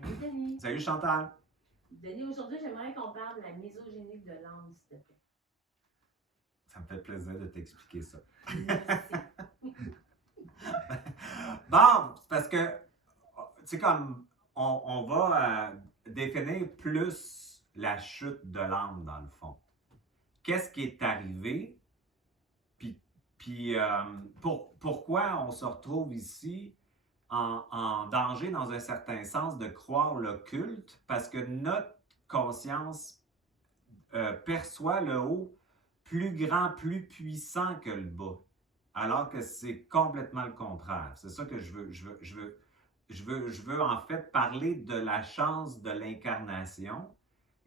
Salut Denis. Salut Chantal. Denis, aujourd'hui, j'aimerais qu'on parle de la misogynie de l'âme, s'il te plaît. Ça me fait plaisir de t'expliquer ça. Merci. Bon, c'est parce que, tu sais, comme on va définir plus la chute de l'âme dans le fond. Qu'est-ce qui est arrivé? Puis, pourquoi on se retrouve ici en danger dans un certain sens de croire l'occulte? Parce que notre conscience perçoit le haut plus grand, plus puissant que le bas. Alors que c'est complètement le contraire. C'est ça que je veux. Je veux en fait parler de la chance de l'incarnation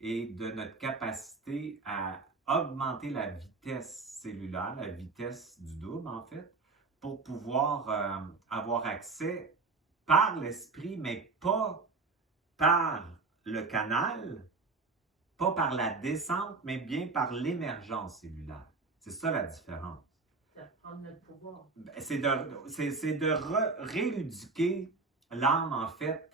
et de notre capacité à augmenter la vitesse cellulaire, la vitesse du double en fait, pour pouvoir avoir accès par l'esprit, mais pas par le canal, pas par la descente, mais bien par l'émergence cellulaire. C'est ça la différence. C'est prendre notre pouvoir. C'est de rééduquer l'âme, en fait,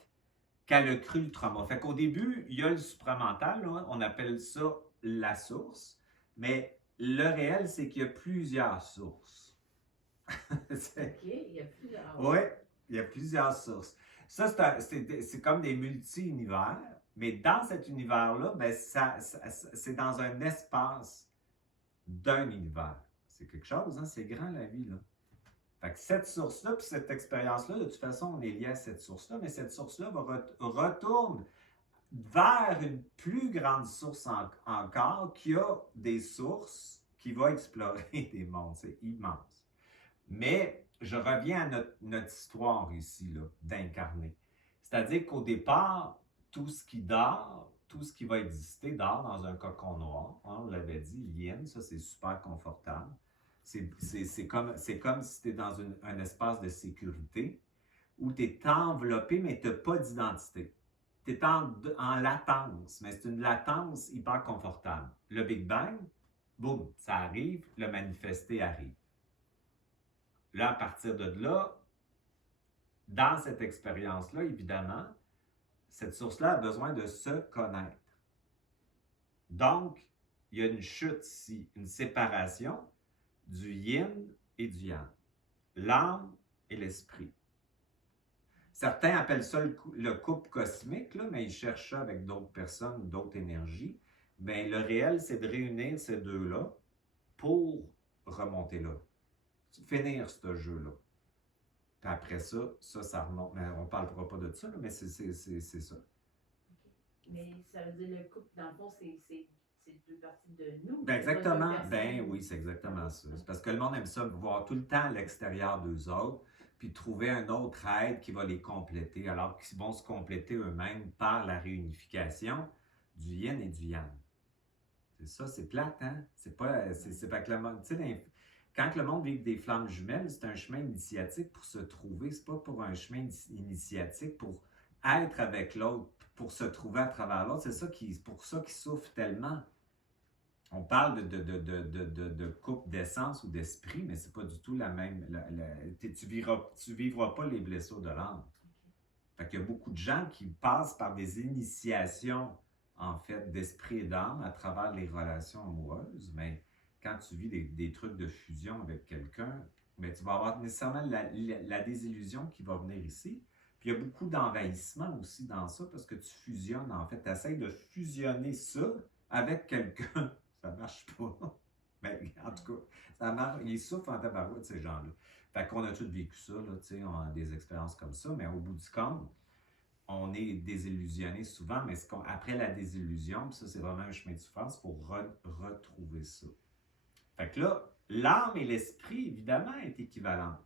qu'elle a cru le trauma. Fait qu'au début, il y a le supramental, là, on appelle ça la source, mais le réel, c'est qu'il y a plusieurs sources. OK, il y a plusieurs. Oui, il y a plusieurs sources. Ça, c'est comme des multi-univers, mais dans cet univers-là, ben, c'est dans un espace d'un univers. C'est quelque chose, hein? C'est grand la vie, là. Fait que cette source-là, puis cette expérience-là, de toute façon, on est lié à cette source-là, mais cette source-là retourne vers une plus grande source encore, qui a des sources, qui va explorer des mondes. C'est immense. Mais je reviens à notre histoire ici, là, d'incarner. C'est-à-dire qu'au départ, tout ce qui dort, tout ce qui va exister dort dans un cocon noir. Hein, on l'avait dit, yin, ça c'est super confortable. C'est comme si tu es dans un espace de sécurité où tu es enveloppé, mais tu n'as pas d'identité. Tu es en latence, mais c'est une latence hyper confortable. Le Big Bang, boum, ça arrive, le manifesté arrive. Là, à partir de là, dans cette expérience-là, évidemment, cette source-là a besoin de se connaître. Donc, il y a une chute ici, une séparation du yin et du yang, l'âme et l'esprit. Certains appellent ça le couple cosmique, là, mais ils cherchent ça avec d'autres personnes ou d'autres énergies. Bien, le réel, c'est de réunir ces deux-là pour remonter là, finir ce jeu-là. Puis après ça, ça remonte. Mais on ne parlera pas de ça, là, mais c'est ça. OK. Mais ça veut dire le couple, dans le fond, c'est deux parties de nous. Ben C'est pas deux exactement. personnes. Ben oui, c'est exactement ça. C'est parce que le monde aime ça, voir tout le temps à l'extérieur d'eux autres, puis trouver un autre être qui va les compléter, alors qu'ils vont se compléter eux-mêmes par la réunification du yin et du yang. C'est ça, c'est plate, hein? C'est pas. C'est pas que le monde. Tu sais, quand le monde vit des flammes jumelles, c'est un chemin initiatique pour se trouver. C'est pas pour un chemin initiatique pour être avec l'autre, pour se trouver à travers l'autre. C'est pour ça qu'ils souffrent tellement. On parle de coupe d'essence ou d'esprit, mais c'est pas du tout la même. Tu vivras pas les blessures de l'âme. Fait qu'il y a beaucoup de gens qui passent par des initiations, en fait, d'esprit et d'âme à travers les relations amoureuses, mais quand tu vis des trucs de fusion avec quelqu'un, mais tu vas avoir nécessairement la désillusion qui va venir ici. Puis il y a beaucoup d'envahissement aussi dans ça, parce que tu fusionnes, en fait, tu essaies de fusionner ça avec quelqu'un. Ça marche pas. Mais en tout cas, ça marche. Ils souffrent en tabarouette, ces gens-là. Fait qu'on a tous vécu ça, là, tu sais, on a des expériences comme ça, mais au bout du compte, on est désillusionné souvent, mais après la désillusion, ça c'est vraiment un chemin de souffrance pour retrouver ça. Fait que là, l'âme et l'esprit, évidemment, est équivalente.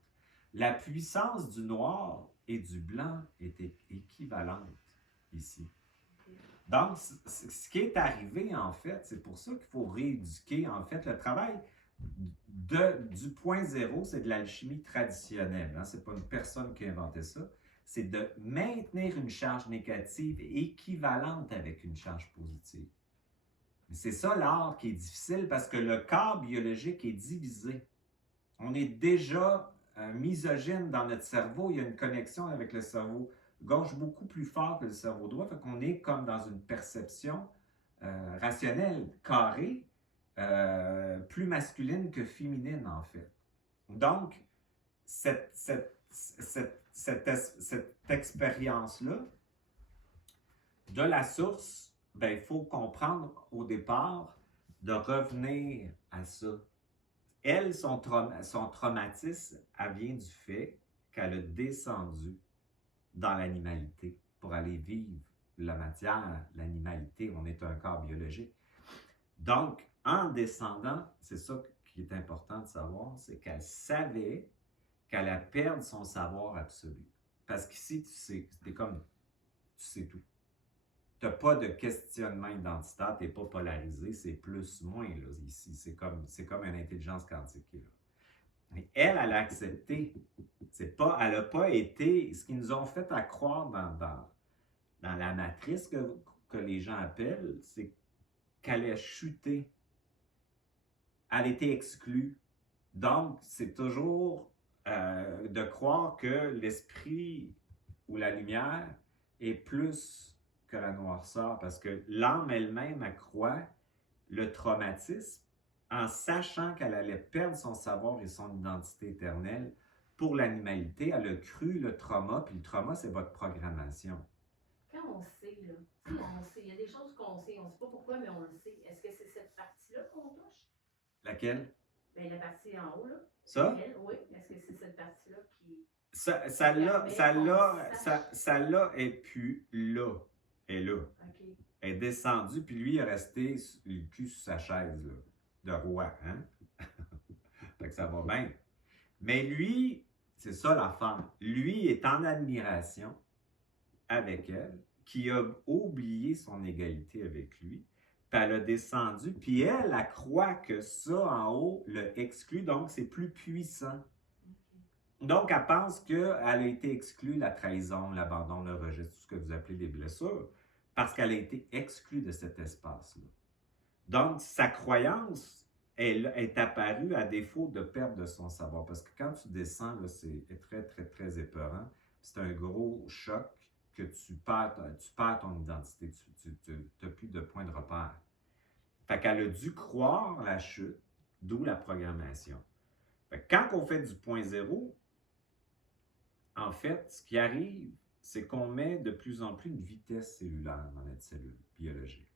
La puissance du noir et du blanc est équivalente ici. Donc, ce qui est arrivé, en fait, c'est pour ça qu'il faut rééduquer, en fait, le travail du point zéro, c'est de l'alchimie traditionnelle. Hein? Ce n'est pas une personne qui a inventé ça. C'est de maintenir une charge négative équivalente avec une charge positive. Mais c'est ça l'art qui est difficile parce que le corps biologique est divisé. On est déjà misogyne dans notre cerveau. Il y a une connexion avec le cerveau gauche beaucoup plus fort que le cerveau droit. Fait qu'on est comme dans une perception rationnelle, carrée, plus masculine que féminine, en fait. Donc, cette expérience-là, de la source, ben, il faut comprendre au départ de revenir à ça. Elle, son traumatisme, elle vient du fait qu'elle a descendu dans l'animalité pour aller vivre la matière, l'animalité. On est un corps biologique. Donc, en descendant, c'est ça qui est important de savoir, c'est qu'elle savait qu'elle allait perdre son savoir absolu. Parce qu'ici, tu sais, t'es comme, tu sais tout. Tu n'as pas de questionnement identitaire, tu n'es pas polarisé, c'est plus-moins, là, ici. C'est comme une intelligence quantique qui est là. Mais elle a accepté. Elle n'a pas été, ce qu'ils nous ont fait à croire dans la matrice que les gens appellent, c'est qu'elle a chuté. Elle était exclue. Donc, c'est toujours de croire que l'esprit ou la lumière est plus que la noirceur, parce que l'âme elle-même accroît le traumatisme en sachant qu'elle allait perdre son savoir et son identité éternelle pour l'animalité. Elle a cru le trauma, puis le trauma, c'est votre programmation. Quand on sait, là, tu sais, on sait, il y a des choses qu'on sait, on ne sait pas pourquoi, mais on le sait. Est-ce que c'est cette partie-là qu'on touche? Laquelle? Bien, la partie en haut, là. Ça? Elle, oui. Est-ce que c'est cette partie-là qui... Ça là est plus là. Elle est là. OK. Elle est descendue, puis lui, il est resté le cul sur sa chaise, là, de roi, hein? Fait que ça va bien. Mais lui, c'est ça l'affaire. Lui est en admiration avec elle, qui a oublié son égalité avec lui, puis elle a descendu, puis elle croit que ça en haut le exclut, donc c'est plus puissant. Donc, elle pense qu'elle a été exclue, la trahison, l'abandon, le rejet, tout ce que vous appelez des blessures, parce qu'elle a été exclue de cet espace-là. Donc, sa croyance est apparue à défaut de perte de son savoir. Parce que quand tu descends, là, c'est très, très, très épeurant. C'est un gros choc que tu perds ton identité. Tu n'as plus de point de repère. Fait qu'elle a dû croire la chute, d'où la programmation. Fait que quand on fait du point zéro, en fait, ce qui arrive, c'est qu'on met de plus en plus de vitesse cellulaire dans notre cellule biologique.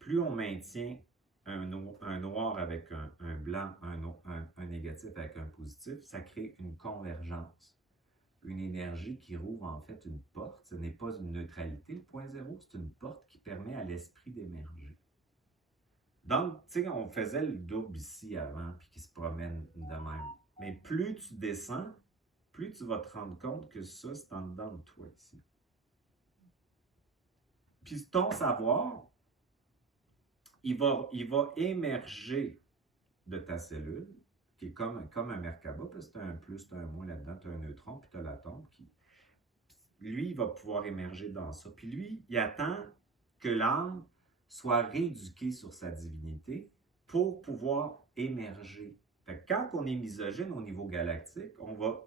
Plus on maintient un noir avec un blanc, un négatif avec un positif, ça crée une convergence. Une énergie qui rouvre en fait une porte. Ce n'est pas une neutralité, le point zéro, c'est une porte qui permet à l'esprit d'émerger. Donc, tu sais, on faisait le double ici avant, puis qui se promène de même. Mais plus tu descends, plus tu vas te rendre compte que ça, c'est en dedans de toi ici. Puis ton savoir, il va émerger de ta cellule, qui est comme un Merkaba, parce que tu as un plus, tu as un moins là-dedans, tu as un neutron, puis tu as l'atome qui... Lui, il va pouvoir émerger dans ça. Puis lui, il attend que l'âme soit rééduquée sur sa divinité pour pouvoir émerger. Fait que quand on est misogyne au niveau galactique, on va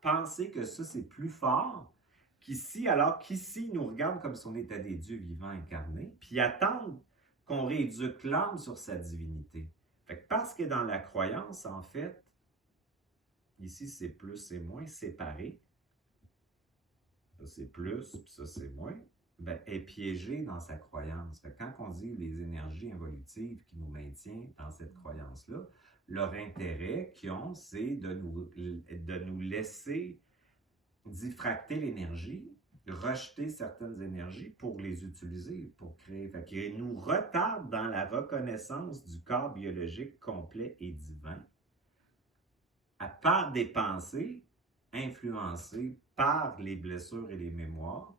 penser que ça, c'est plus fort qu'ici, alors qu'ici, ils nous regardent comme si on était des dieux vivants incarnés, puis ils attendent qu'on rééduque l'âme sur sa divinité. Fait que parce que dans la croyance, en fait, ici, c'est plus et moins séparé. Ça, c'est plus, puis ça, c'est moins. Ben, est piégée dans sa croyance. Fait que quand on dit les énergies involutives qui nous maintiennent dans cette croyance-là, leur intérêt qu'ils ont, c'est de nous laisser diffracter l'énergie, rejeter certaines énergies pour les utiliser, pour créer. Fait qu'ils nous retardent dans la reconnaissance du corps biologique complet et divin, à part des pensées influencées par les blessures et les mémoires,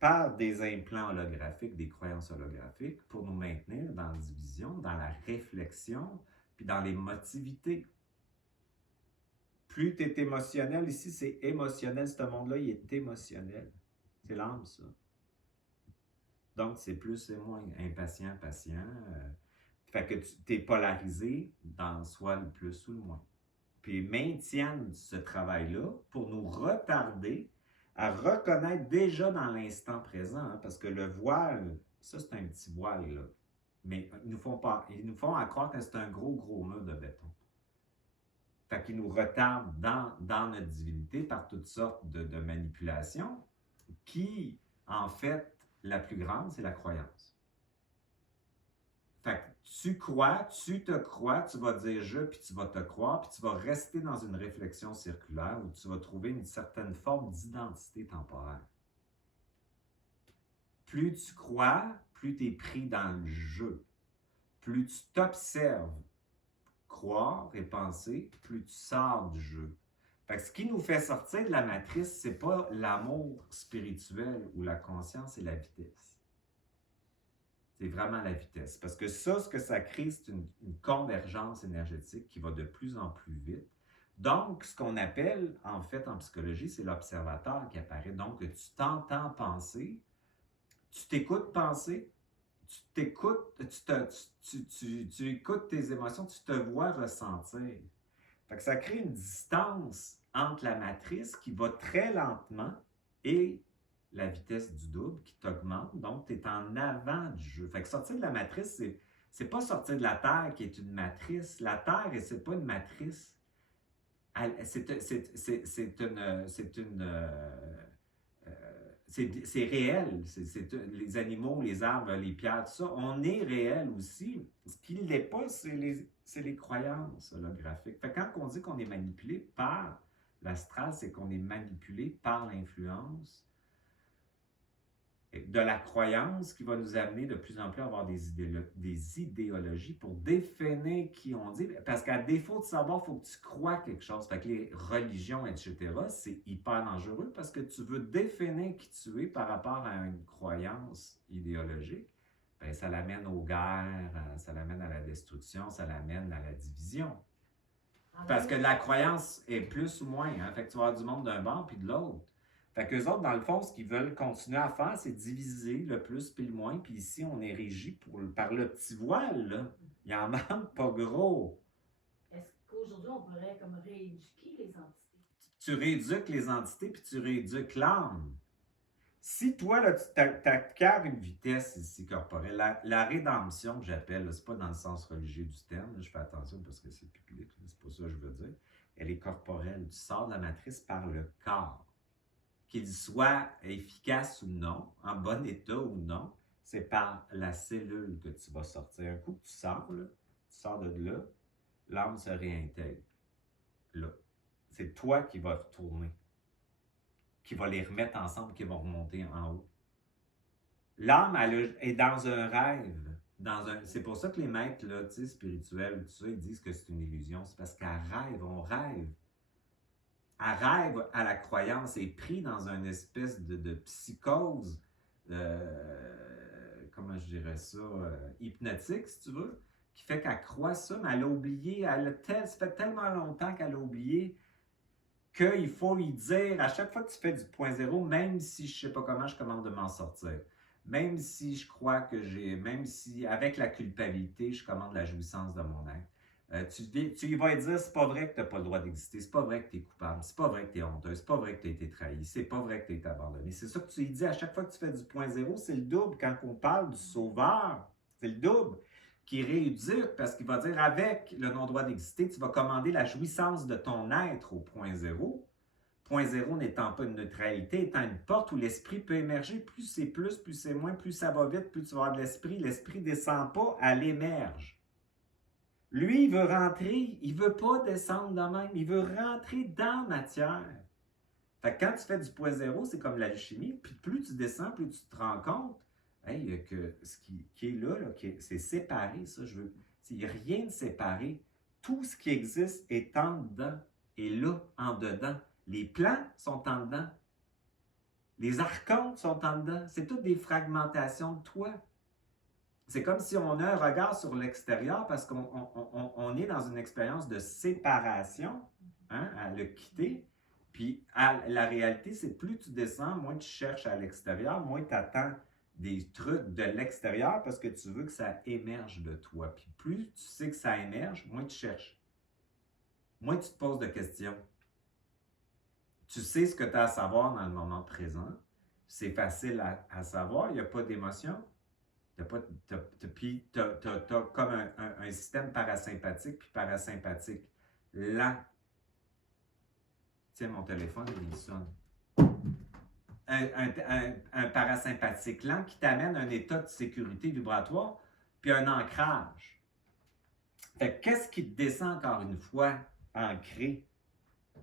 par des implants holographiques, des croyances holographiques, pour nous maintenir dans la division, dans la réflexion, puis dans l'émotivité. Plus tu es émotionnel, ici c'est émotionnel, ce monde-là, il est émotionnel. C'est l'âme, ça. Donc, c'est plus et moins impatient, patient. Fait que tu es polarisé dans soit le plus ou le moins. Puis ils maintiennent ce travail-là pour nous retarder à reconnaître déjà dans l'instant présent, hein, parce que le voile, ça c'est un petit voile, là. Mais ils nous font à croire que c'est un gros mur de béton. Fait qu'ils nous retardent dans notre divinité par toutes sortes de manipulations qui, en fait, la plus grande, c'est la croyance. Fait que tu crois, tu te crois, tu vas dire je, puis tu vas te croire, puis tu vas rester dans une réflexion circulaire où tu vas trouver une certaine forme d'identité temporaire. Plus tu crois, plus tu es pris dans le jeu. Plus tu t'observes croire et penser, plus tu sors du jeu. Fait que ce qui nous fait sortir de la matrice, c'est pas l'amour spirituel ou la conscience, c'est la vitesse. C'est vraiment la vitesse. Parce que ça, ce que ça crée, c'est une convergence énergétique qui va de plus en plus vite. Donc, ce qu'on appelle, en fait, en psychologie, c'est l'observateur qui apparaît. Donc, tu t'entends penser, tu t'écoutes penser, tu t'écoutes, tu écoutes tes émotions, tu te vois ressentir. Fait que ça crée une distance entre la matrice qui va très lentement et la vitesse du double qui t'augmente. Donc, tu es en avant du jeu. Fait que sortir de la matrice, c'est pas sortir de la Terre qui est une matrice. La Terre, c'est pas une matrice. C'est réel. Les animaux, les arbres, les pierres, tout ça. On est réel aussi. Ce qui ne l'est pas, c'est les croyances holographiques. Fait que quand on dit qu'on est manipulé par l'astral, c'est qu'on est manipulé par l'influence de la croyance qui va nous amener de plus en plus à avoir des idéologies pour définir qui on dit. Parce qu'à défaut de savoir, il faut que tu crois quelque chose. Fait que les religions, etc., c'est hyper dangereux parce que tu veux définir qui tu es par rapport à une croyance idéologique. Bien, ça l'amène aux guerres, ça l'amène à la destruction, ça l'amène à la division. Parce que la croyance est plus ou moins. Hein? Fait que tu vas avoir du monde d'un bord puis de l'autre. Fait qu'eux autres, dans le fond, ce qu'ils veulent continuer à faire, c'est diviser le plus puis le moins. Puis ici, on est régi par le petit voile, là. Il en manque pas gros. Est-ce qu'aujourd'hui, on pourrait comme rééduquer les entités? Tu rééduques les entités puis tu rééduques l'âme. Si toi, là, tu t'acquiers une vitesse ici corporelle, la rédemption que j'appelle, c'est pas dans le sens religieux du terme, là, je fais attention parce que c'est public, c'est pas ça que je veux dire. Elle est corporelle. Tu sors de la matrice par le corps. Qu'il soit efficace ou non, en bon état ou non, c'est par la cellule que tu vas sortir. Un coup que tu sors de là, l'âme se réintègre. Là. C'est toi qui vas retourner, qui va les remettre ensemble, qui vont remonter en haut. L'âme, elle est dans un rêve. C'est pour ça que les maîtres là, spirituels, tout ça, ils disent que c'est une illusion. C'est parce qu'elle rêve, on rêve. Elle rêve à la croyance, est pris dans une espèce de psychose, comment je dirais ça, hypnotique, si tu veux, qui fait qu'elle croit ça, mais elle a oublié, ça fait tellement longtemps qu'elle a oublié qu'il faut lui dire, à chaque fois que tu fais du point zéro, même si je ne sais pas comment je commande de m'en sortir, même si je crois même si avec la culpabilité, je commande la jouissance de mon être, tu lui vas dire, c'est pas vrai que tu n'as pas le droit d'exister, c'est pas vrai que tu es coupable, c'est pas vrai que tu es honteux, c'est pas vrai que tu as été trahi, c'est pas vrai que tu as été abandonné. C'est ça que tu lui dis à chaque fois que tu fais du point zéro, c'est le double. Quand on parle du sauveur, c'est le double qui rééduque parce qu'il va dire, avec le non-droit d'exister, tu vas commander la jouissance de ton être au point zéro. Point zéro n'étant pas une neutralité, étant une porte où l'esprit peut émerger. Plus c'est moins, plus ça va vite, plus tu vas avoir de l'esprit. L'esprit ne descend pas, elle émerge. Lui, il veut rentrer, il ne veut pas descendre de même, il veut rentrer dans la matière. Fait que quand tu fais du point zéro, c'est comme l'alchimie, puis plus tu descends, plus tu te rends compte que ce qui est là, c'est séparé, ça, il n'y a rien de séparé. Tout ce qui existe est en dedans, et là, en dedans. Les plans sont en dedans. Les archontes sont en dedans. C'est toutes des fragmentations de toi. C'est comme si on a un regard sur l'extérieur parce qu'on est dans une expérience de séparation, hein, à le quitter. Puis la réalité, c'est plus tu descends, moins tu cherches à l'extérieur, moins tu attends des trucs de l'extérieur parce que tu veux que ça émerge de toi. Puis plus tu sais que ça émerge, moins tu cherches. Moins tu te poses de questions. Tu sais ce que tu as à savoir dans le moment présent. C'est facile à savoir. Il n'y a pas d'émotion. Puis tu as comme un système parasympathique puis parasympathique lent. Tiens, mon téléphone, il sonne. Un parasympathique lent qui t'amène à un état de sécurité vibratoire puis un ancrage. Fait que qu'est-ce qui te descend encore une fois ancré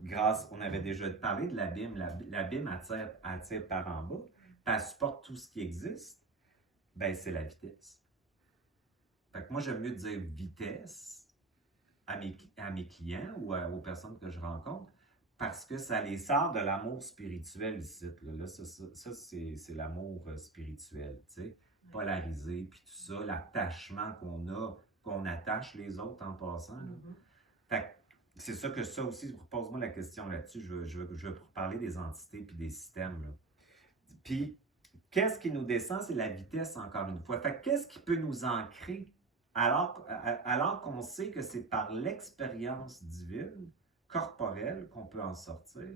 grâce, on avait déjà parlé de l'abîme. L'abîme attire par en bas, puis elle supporte tout ce qui existe. Ben, c'est la vitesse. Fait que moi, j'aime mieux dire vitesse à mes clients ou aux personnes que je rencontre parce que ça les sort de l'amour spirituel ici. Là, ça c'est l'amour spirituel, tu sais, polarisé, puis tout ça, l'attachement qu'on attache les autres en passant. Là. Fait que c'est ça aussi, pose-moi la question là-dessus, je veux parler des entités puis des systèmes. Là. Puis, qu'est-ce qui nous descend? C'est la vitesse, encore une fois. Fait que qu'est-ce qui peut nous ancrer alors qu'on sait que c'est par l'expérience divine, corporelle, qu'on peut en sortir?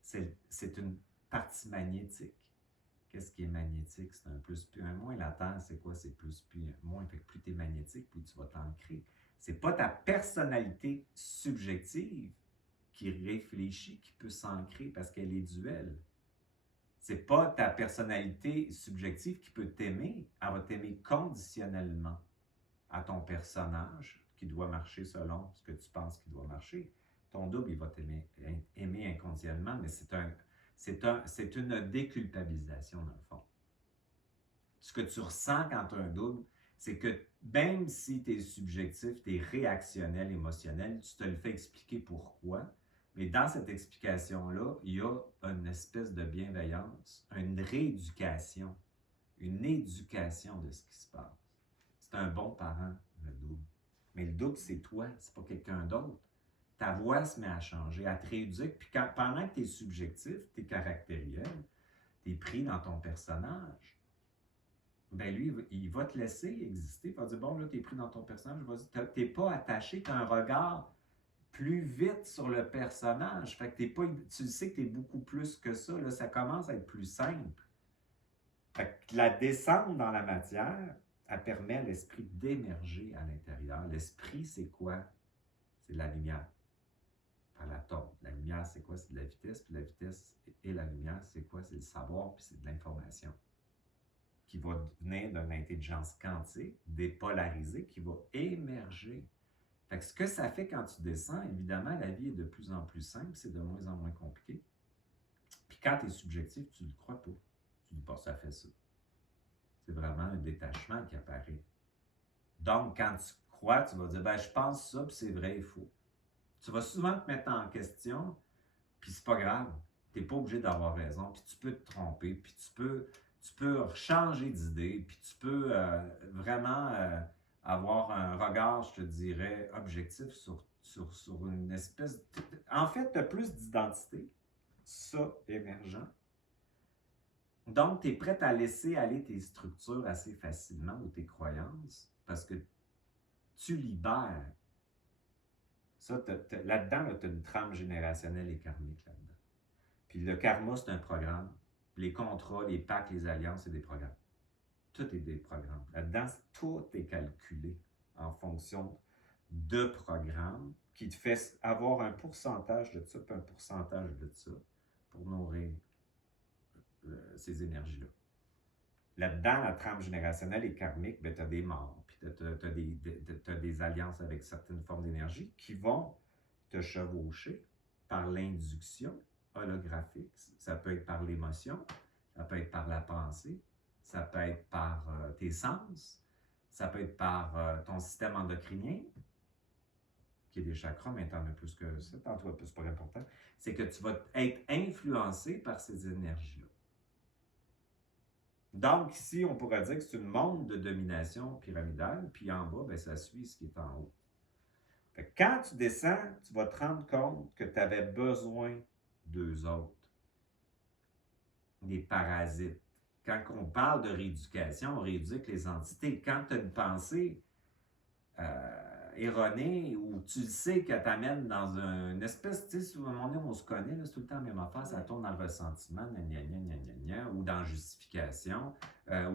C'est une partie magnétique. Qu'est-ce qui est magnétique? C'est un plus, plus, un moins. La Terre, c'est quoi? C'est plus, plus, moins. Fait que plus tu es magnétique, plus tu vas t'ancrer. C'est pas ta personnalité subjective qui réfléchit, qui peut s'ancrer parce qu'elle est duelle. C'est pas ta personnalité subjective qui peut t'aimer. Elle va t'aimer conditionnellement à ton personnage qui doit marcher selon ce que tu penses qu'il doit marcher. Ton double, il va aimer inconditionnellement, mais c'est une déculpabilisation dans le fond. Ce que tu ressens quand tu as un double, c'est que même si tu es subjectif, tu es réactionnel, émotionnel, tu te le fais expliquer pourquoi. Mais dans cette explication-là, il y a une espèce de bienveillance, une rééducation, une éducation de ce qui se passe. C'est un bon parent, le double. Mais le double, c'est toi, c'est pas quelqu'un d'autre. Ta voix se met à changer, elle te rééduque. Puis pendant que tu es subjectif, tu es caractériel, tu es pris dans ton personnage, ben lui, il va te laisser exister. Il va dire, bon, là, tu es pris dans ton personnage, tu n'es pas attaché, tu as un regard plus vite sur le personnage. Fait que tu sais que tu es beaucoup plus que ça. Là, ça commence à être plus simple. Fait que la descente dans la matière, elle permet à l'esprit d'émerger à l'intérieur. L'esprit, c'est quoi? C'est de la lumière. Par l'atome. La lumière, c'est quoi? C'est de la vitesse. Puis la vitesse et la lumière, c'est quoi? C'est le savoir, puis c'est de l'information. Qui va venir d'une intelligence quantique, dépolarisée, qui va émerger. Fait que ce que ça fait quand tu descends, évidemment, la vie est de plus en plus simple, c'est de moins en moins compliqué. Puis quand tu es subjectif, tu ne le crois pas. Tu dis pas, ça fait ça. C'est vraiment un détachement qui apparaît. Donc, quand tu crois, tu vas dire, ben, je pense ça, puis c'est vrai et faux. Tu vas souvent te mettre en question, puis c'est pas grave. Tu n'es pas obligé d'avoir raison, puis tu peux te tromper, puis tu peux changer d'idée, puis tu peux vraiment avoir un regard, je te dirais, objectif sur une espèce... En fait, tu as plus d'identité, ça, émergent. Donc, tu es prêt à laisser aller tes structures assez facilement ou tes croyances, parce que tu libères. Ça, là-dedans, tu as une trame générationnelle et karmique là-dedans. Puis le karma, c'est un programme. Les contrats, les pactes, les alliances, c'est des programmes. Tout est des programmes. Là-dedans, tout est calculé en fonction de programmes qui te fait avoir un pourcentage de ça, puis un pourcentage de ça pour nourrir ces énergies-là. Là-dedans, la trame générationnelle et karmique, ben, tu as des morts, puis tu as des alliances avec certaines formes d'énergie qui vont te chevaucher par l'induction holographique. Ça peut être par l'émotion, ça peut être par la pensée, ça peut être par tes sens, ça peut être par ton système endocrinien, qui est des chakras, mais tu en as plus que ça, tantôt, c'est pas important. C'est que tu vas être influencé par ces énergies-là. Donc, ici, on pourrait dire que c'est une monde de domination pyramidale, puis en bas, ben, ça suit ce qui est en haut. Fait que quand tu descends, tu vas te rendre compte que tu avais besoin d'eux autres. Des parasites. Quand on parle de rééducation, on rééduque les entités. Quand tu as une pensée erronée où tu le sais que t'amène dans une espèce, tu sais, à un moment donné, on se connaît, là, c'est tout le temps la même affaire, ça tourne dans le ressentiment, gna, gna, gna, gna, gna, gna, ou dans la justification,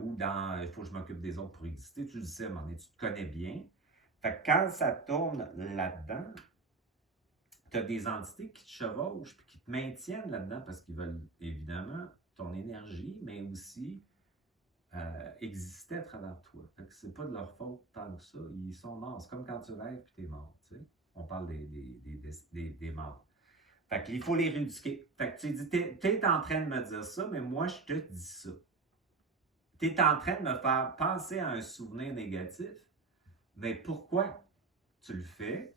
ou dans il faut que je m'occupe des autres pour exister. Tu le sais, à un moment donné, tu te connais bien. Fait que quand ça tourne là-dedans, tu as des entités qui te chevauchent puis qui te maintiennent là-dedans parce qu'ils veulent évidemment ton énergie, mais aussi exister à travers toi. Fait que c'est pas de leur faute tant que ça. Ils sont morts. C'est comme quand tu rêves puis t'es mort. Tu sais? On parle des morts. Fait qu'il faut les rééduquer. Fait que tu dis, t'es en train de me dire ça, mais moi je te dis ça. T'es en train de me faire penser à un souvenir négatif, mais pourquoi tu le fais?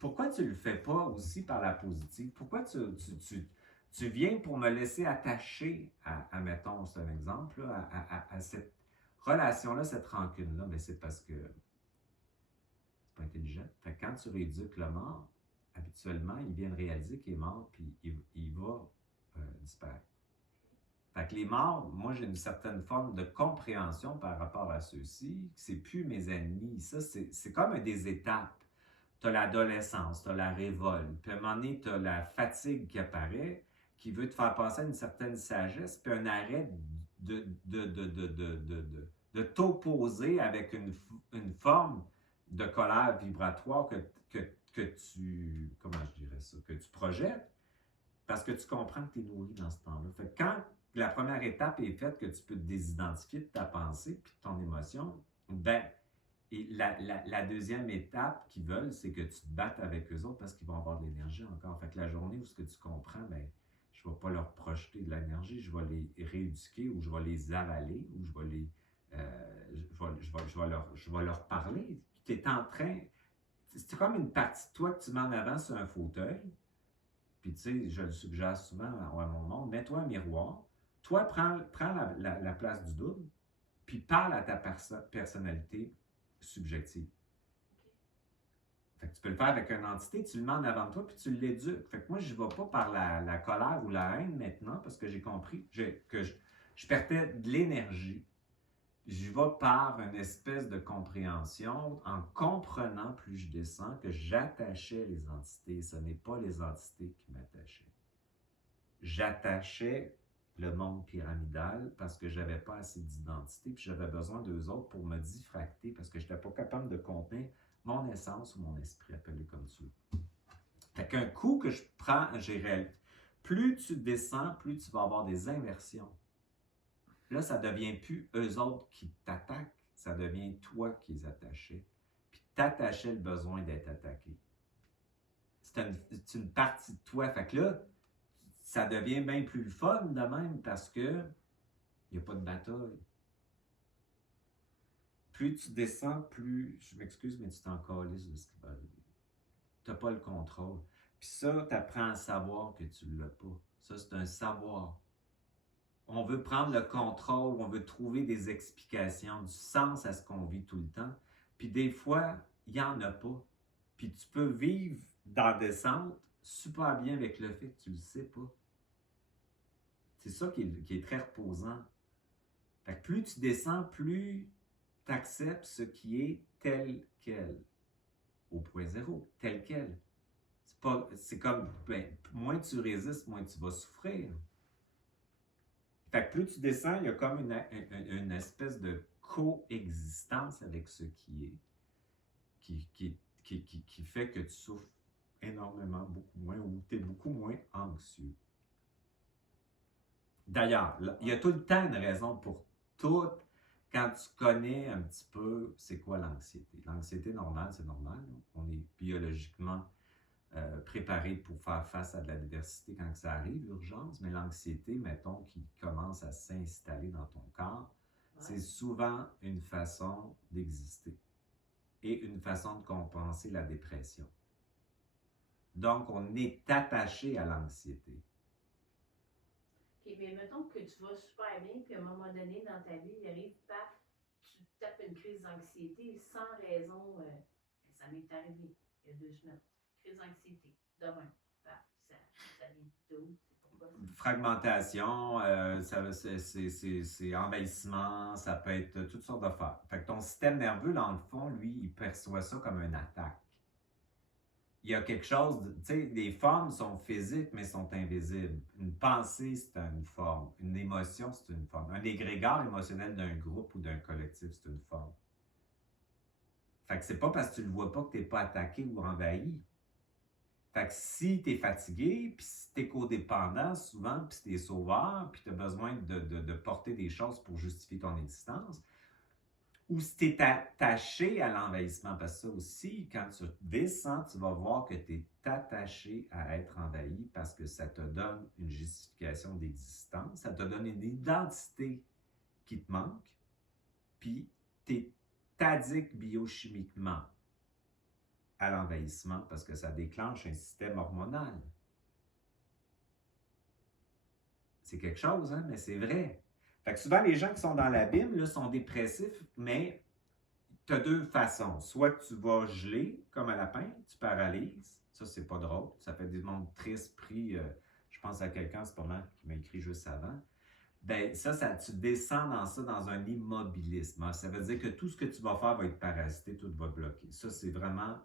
Pourquoi tu ne le fais pas aussi par la positive? Pourquoi tu viens pour me laisser attacher à mettons, c'est un exemple, là, à cette relation-là, cette rancune-là? Mais c'est parce que c'est pas intelligent. Fait que quand tu rééduques le mort, habituellement, il vient de réaliser qu'il est mort, puis il va disparaître. Fait que les morts, moi, j'ai une certaine forme de compréhension par rapport à ceux-ci. C'est plus mes ennemis. Ça, c'est comme des étapes. Tu as l'adolescence, tu as la révolte, puis à un moment donné, tu as la fatigue qui apparaît, qui veut te faire passer à une certaine sagesse, puis un arrêt de t'opposer avec une forme de colère vibratoire que tu, comment je dirais ça, que tu projettes, parce que tu comprends que tu es nourri dans ce temps-là. Fait que quand la première étape est faite, que tu peux te désidentifier de ta pensée puis de ton émotion, ben, et la deuxième étape qu'ils veulent, c'est que tu te battes avec eux autres parce qu'ils vont avoir de l'énergie encore. Fait que la journée où ce que tu comprends, ben, je ne vais pas leur projeter de l'énergie, je vais les rééduquer ou je vais les avaler ou je vais les. Je vais leur parler. Tu es en train. C'est comme une partie de toi que tu mets en avant sur un fauteuil. Puis tu sais, je le suggère souvent à mon monde, mets-toi un miroir. Toi, prends la place du double, puis parle à ta personnalité subjective. Fait que tu peux le faire avec une entité, tu le mets en avant de toi, puis tu l'éduques. Fait que moi, je ne vais pas par la colère ou la haine maintenant, parce que j'ai compris que je perdais de l'énergie. Je vais par une espèce de compréhension, en comprenant plus je descends, que j'attachais les entités. Ce n'est pas les entités qui m'attachaient. J'attachais le monde pyramidal parce que j'avais pas assez d'identité, puis j'avais besoin d'eux autres pour me diffracter parce que je n'étais pas capable de contenir mon essence ou mon esprit, appelé comme tu veux. Fait qu'un coup que je prends, plus tu descends, plus tu vas avoir des inversions. Là, ça ne devient plus eux autres qui t'attaquent, ça devient toi qui les attachais. Puis t'attachais le besoin d'être attaqué. C'est une partie de toi. Fait que là, ça devient bien plus le fun de même parce que il n'y a pas de bataille. Plus tu descends, plus, je m'excuse, mais tu t'en calisses de ce qui va arriver. Tu n'as pas le contrôle. Puis ça, tu apprends à savoir que tu ne l'as pas. Ça, c'est un savoir. On veut prendre le contrôle, on veut trouver des explications, du sens à ce qu'on vit tout le temps. Puis des fois, il n'y en a pas. Puis tu peux vivre dans la descente super bien avec le fait que tu ne le sais pas. C'est ça qui est très reposant. Fait que plus tu descends, plus tu acceptes ce qui est tel quel. Au point zéro, tel quel. C'est comme, ben, moins tu résistes, moins tu vas souffrir. Fait que plus tu descends, il y a comme une espèce de coexistence avec ce qui est, qui fait que tu souffres énormément, beaucoup moins, ou tu es beaucoup moins anxieux. D'ailleurs, il y a tout le temps une raison pour tout. Quand tu connais un petit peu c'est quoi l'anxiété. L'anxiété normale, c'est normal. On est biologiquement préparé pour faire face à de l'adversité quand ça arrive, l'urgence, mais l'anxiété, mettons, qui commence à s'installer dans ton corps, c'est souvent une façon d'exister et une façon de compenser la dépression. Donc, on est attaché à l'anxiété. OK, mais mettons que tu vas super bien, puis à un moment donné dans ta vie, il arrive, paf, tu tapes une crise d'anxiété sans raison. Ça m'est arrivé il y a 2 semaines. Crise d'anxiété, demain, paf, ça vient d'où? fragmentation, c'est envahissement, ça peut être toutes sortes d'affaires. Fait que ton système nerveux, dans le fond, lui, il perçoit ça comme une attaque. Il y a quelque chose, tu sais, les formes sont physiques, mais sont invisibles. Une pensée, c'est une forme. Une émotion, c'est une forme. Un égrégore émotionnel d'un groupe ou d'un collectif, c'est une forme. Fait que c'est pas parce que tu le vois pas que tu n'es pas attaqué ou envahi. Fait que si tu es fatigué, puis si tu es codépendant souvent, puis si tu es sauveur, puis tu as besoin de porter des choses pour justifier ton existence, ou si tu es attaché à l'envahissement, parce que ça aussi, quand tu descends, tu vas voir que tu es attaché à être envahi parce que ça te donne une justification d'existence, ça te donne une identité qui te manque, puis tu es addict biochimiquement à l'envahissement parce que ça déclenche un système hormonal. C'est quelque chose, hein, mais c'est vrai. Fait que souvent, les gens qui sont dans l'abîme là, sont dépressifs, mais tu as deux façons. Soit que tu vas geler comme un lapin, tu paralyses. Ça, c'est pas drôle. Ça fait des mondes tristes, pris. Je pense à quelqu'un, c'est pas mal, qui m'a écrit juste avant. Ben ça, tu descends dans ça, dans un immobilisme. Ça veut dire que tout ce que tu vas faire va être parasité, tout va bloquer. Ça, c'est vraiment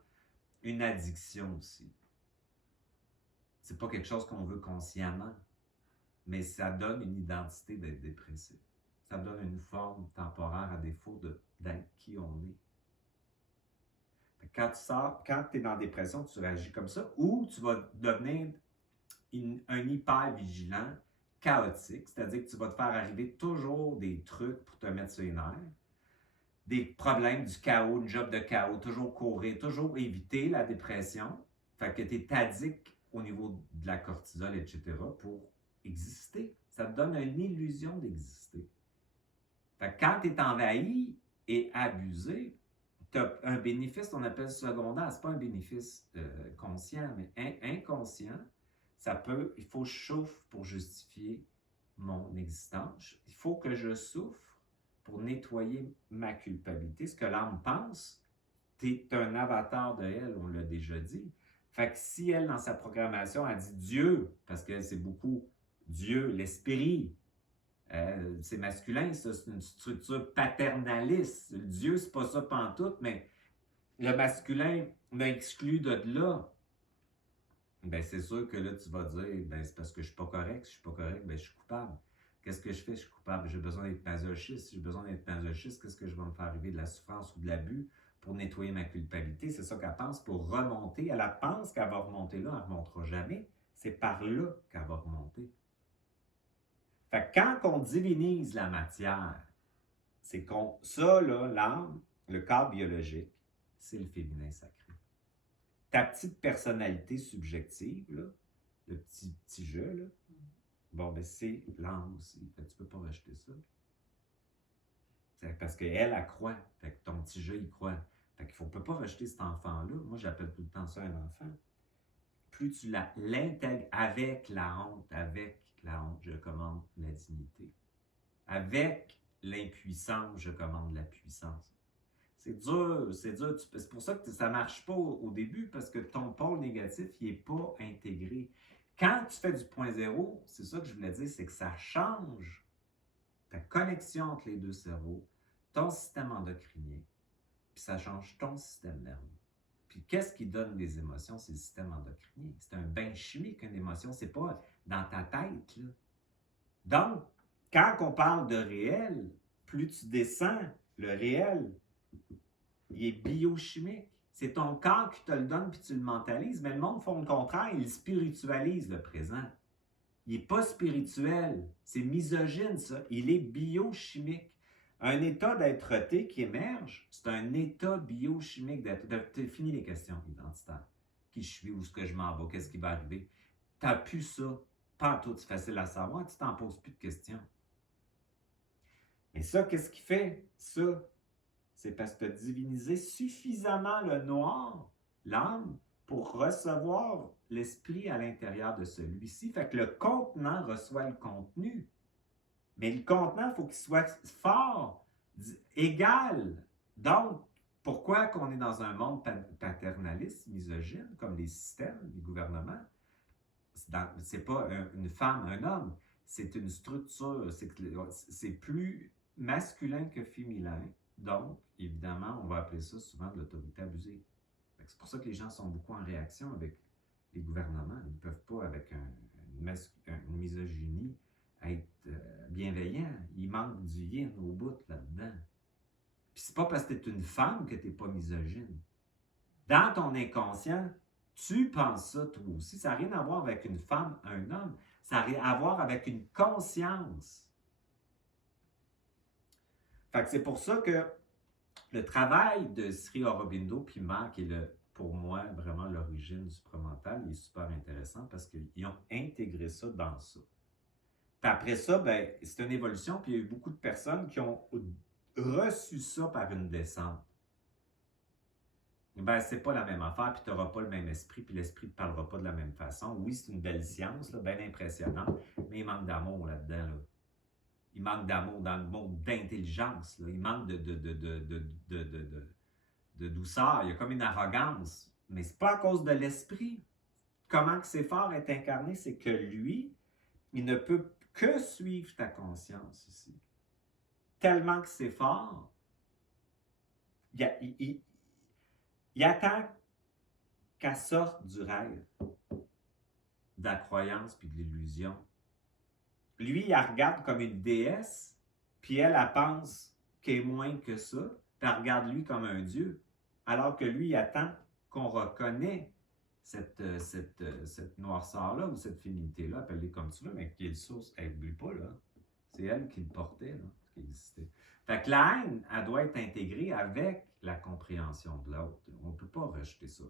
une addiction aussi. C'est pas quelque chose qu'on veut consciemment, mais ça donne une identité d'être dépressif. Ça donne une forme temporaire à défaut d'être qui on est. Quand tu sors, quand tu es dans la dépression, tu réagis comme ça, ou tu vas devenir un hyper-vigilant, chaotique, c'est-à-dire que tu vas te faire arriver toujours des trucs pour te mettre sur les nerfs, des problèmes, du chaos, une job de chaos, toujours courir, toujours éviter la dépression. Fait que tu es addict au niveau de la cortisol, etc. pour exister. Ça te donne une illusion d'exister. Fait que quand tu es envahi et abusé, tu as un bénéfice qu'on appelle secondaire. Ce n'est pas un bénéfice conscient, mais inconscient. Il faut que je souffre pour justifier mon existence. Il faut que je souffre pour nettoyer ma culpabilité. Ce que l'âme pense, tu es un avatar de elle, on l'a déjà dit. Fait que si elle, dans sa programmation, a dit Dieu, parce que c'est beaucoup Dieu, l'esprit, c'est masculin, ça, c'est une structure paternaliste. Dieu, c'est pas ça pantoute, mais le masculin m'a exclu de là. Ben c'est sûr que là, tu vas dire, ben c'est parce que je suis pas correct. Si je suis pas correct, ben je suis coupable. Qu'est-ce que je fais? Je suis coupable. J'ai besoin d'être masochiste. Si j'ai besoin d'être masochiste, qu'est-ce que je vais me faire arriver? De la souffrance ou de l'abus pour nettoyer ma culpabilité? C'est ça qu'elle pense pour remonter. Elle pense qu'elle va remonter là, elle ne remontera jamais. C'est par là qu'elle va remonter. Fait que quand on divinise la matière, c'est ça, là, l'âme, le corps biologique, c'est le féminin sacré. Ta petite personnalité subjective, là, le petit jeu, là, bon, ben c'est l'âme aussi. Fait que tu peux pas rejeter ça. C'est parce qu'elle, elle croit. Fait que ton petit jeu, il croit. Fait qu'il ne peut pas rejeter cet enfant-là. Moi, j'appelle tout le temps ça un enfant. Plus tu l'intègres avec la honte, je commande la dignité. Avec l'impuissance, je commande la puissance. C'est dur. C'est pour ça que ça ne marche pas au début, parce que ton pôle négatif, il n'est pas intégré. Quand tu fais du point zéro, c'est ça que je voulais dire, c'est que ça change ta connexion entre les deux cerveaux, ton système endocrinien, puis ça change ton système nerveux. Puis qu'est-ce qui donne des émotions? C'est le système endocrinien. C'est un bain chimique, une émotion. C'est pas dans ta tête, là. Donc, quand on parle de réel, plus tu descends, le réel, il est biochimique. C'est ton corps qui te le donne puis tu le mentalises, mais le monde fait le contraire, il spiritualise le présent. Il n'est pas spirituel, c'est misogyne ça, il est biochimique. Un état d'être-té qui émerge, c'est un état biochimique d'être. Fini les questions identitaires. Qui je suis, où est-ce que je m'en vais, qu'est-ce qui va arriver. Tu n'as plus ça. Pas tout, c'est facile à savoir, tu t'en poses plus de questions. Mais ça, qu'est-ce qui fait ça? C'est parce que tu as divinisé suffisamment le noir, l'âme, pour recevoir l'esprit à l'intérieur de celui-ci. Fait que le contenant reçoit le contenu. Mais le contenant, il faut qu'il soit fort, égal. Donc, pourquoi qu'on est dans un monde paternaliste, misogyne, comme les systèmes, les gouvernements? c'est pas une femme, un homme. C'est une structure. C'est plus masculin que féminin. Donc, évidemment, on va appeler ça souvent de l'autorité abusée. C'est pour ça que les gens sont beaucoup en réaction avec les gouvernements. Ils ne peuvent pas, avec une misogynie, être bienveillants. Il manque du yin au bout là-dedans. Puis c'est pas parce que tu es une femme que tu n'es pas misogyne. Dans ton inconscient, tu penses ça toi aussi. Ça n'a rien à voir avec une femme, un homme. Ça a rien à voir avec une conscience. Fait que c'est pour ça que le travail de Sri Aurobindo puis Marc, qui est pour moi vraiment l'origine du supramental, il est super intéressant parce qu'ils ont intégré ça dans ça. Puis après ça, ben, c'est une évolution, puis il y a eu beaucoup de personnes qui ont reçu ça par une descente. Ben, c'est pas la même affaire, puis tu n'auras pas le même esprit, puis l'esprit ne te parlera pas de la même façon. Oui, c'est une belle science, là, bien impressionnante, mais il manque d'amour là-dedans. Là. Il manque d'amour dans le monde d'intelligence. Là. Il manque de douceur. Il y a comme une arrogance. Mais c'est pas à cause de l'esprit. Comment que c'est fort est incarné, c'est que lui, il ne peut que suivre ta conscience ici. Tellement que c'est fort, il attend qu'elle sorte du rêve, de la croyance puis de l'illusion. Lui, il la regarde comme une déesse, puis elle pense qu'elle est moins que ça, puis elle regarde lui comme un dieu, alors que lui, il attend qu'on reconnaisse cette noirceur-là ou cette féminité-là, appelle-les comme tu veux, mais qui est le source, elle n'oublie pas, là. C'est elle qui le portait, là, qui existait. Fait que la haine, elle doit être intégrée avec la compréhension de l'autre. On ne peut pas rejeter ça.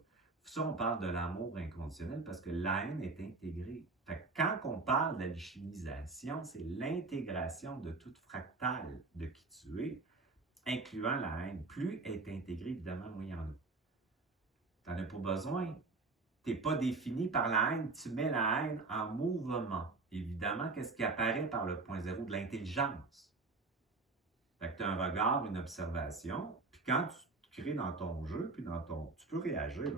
Ça, on parle de l'amour inconditionnel parce que la haine est intégrée. Fait que quand on parle d'alchimisation, c'est l'intégration de toute fractale de qui tu es, incluant la haine. Plus elle est intégrée, évidemment, moins il y en a. Tu n'en as pas besoin. Tu n'es pas défini par la haine, tu mets la haine en mouvement. Évidemment, qu'est-ce qui apparaît par le point zéro? De l'intelligence. Fait que tu as un regard, une observation, puis quand tu crées dans ton jeu, puis tu peux réagir.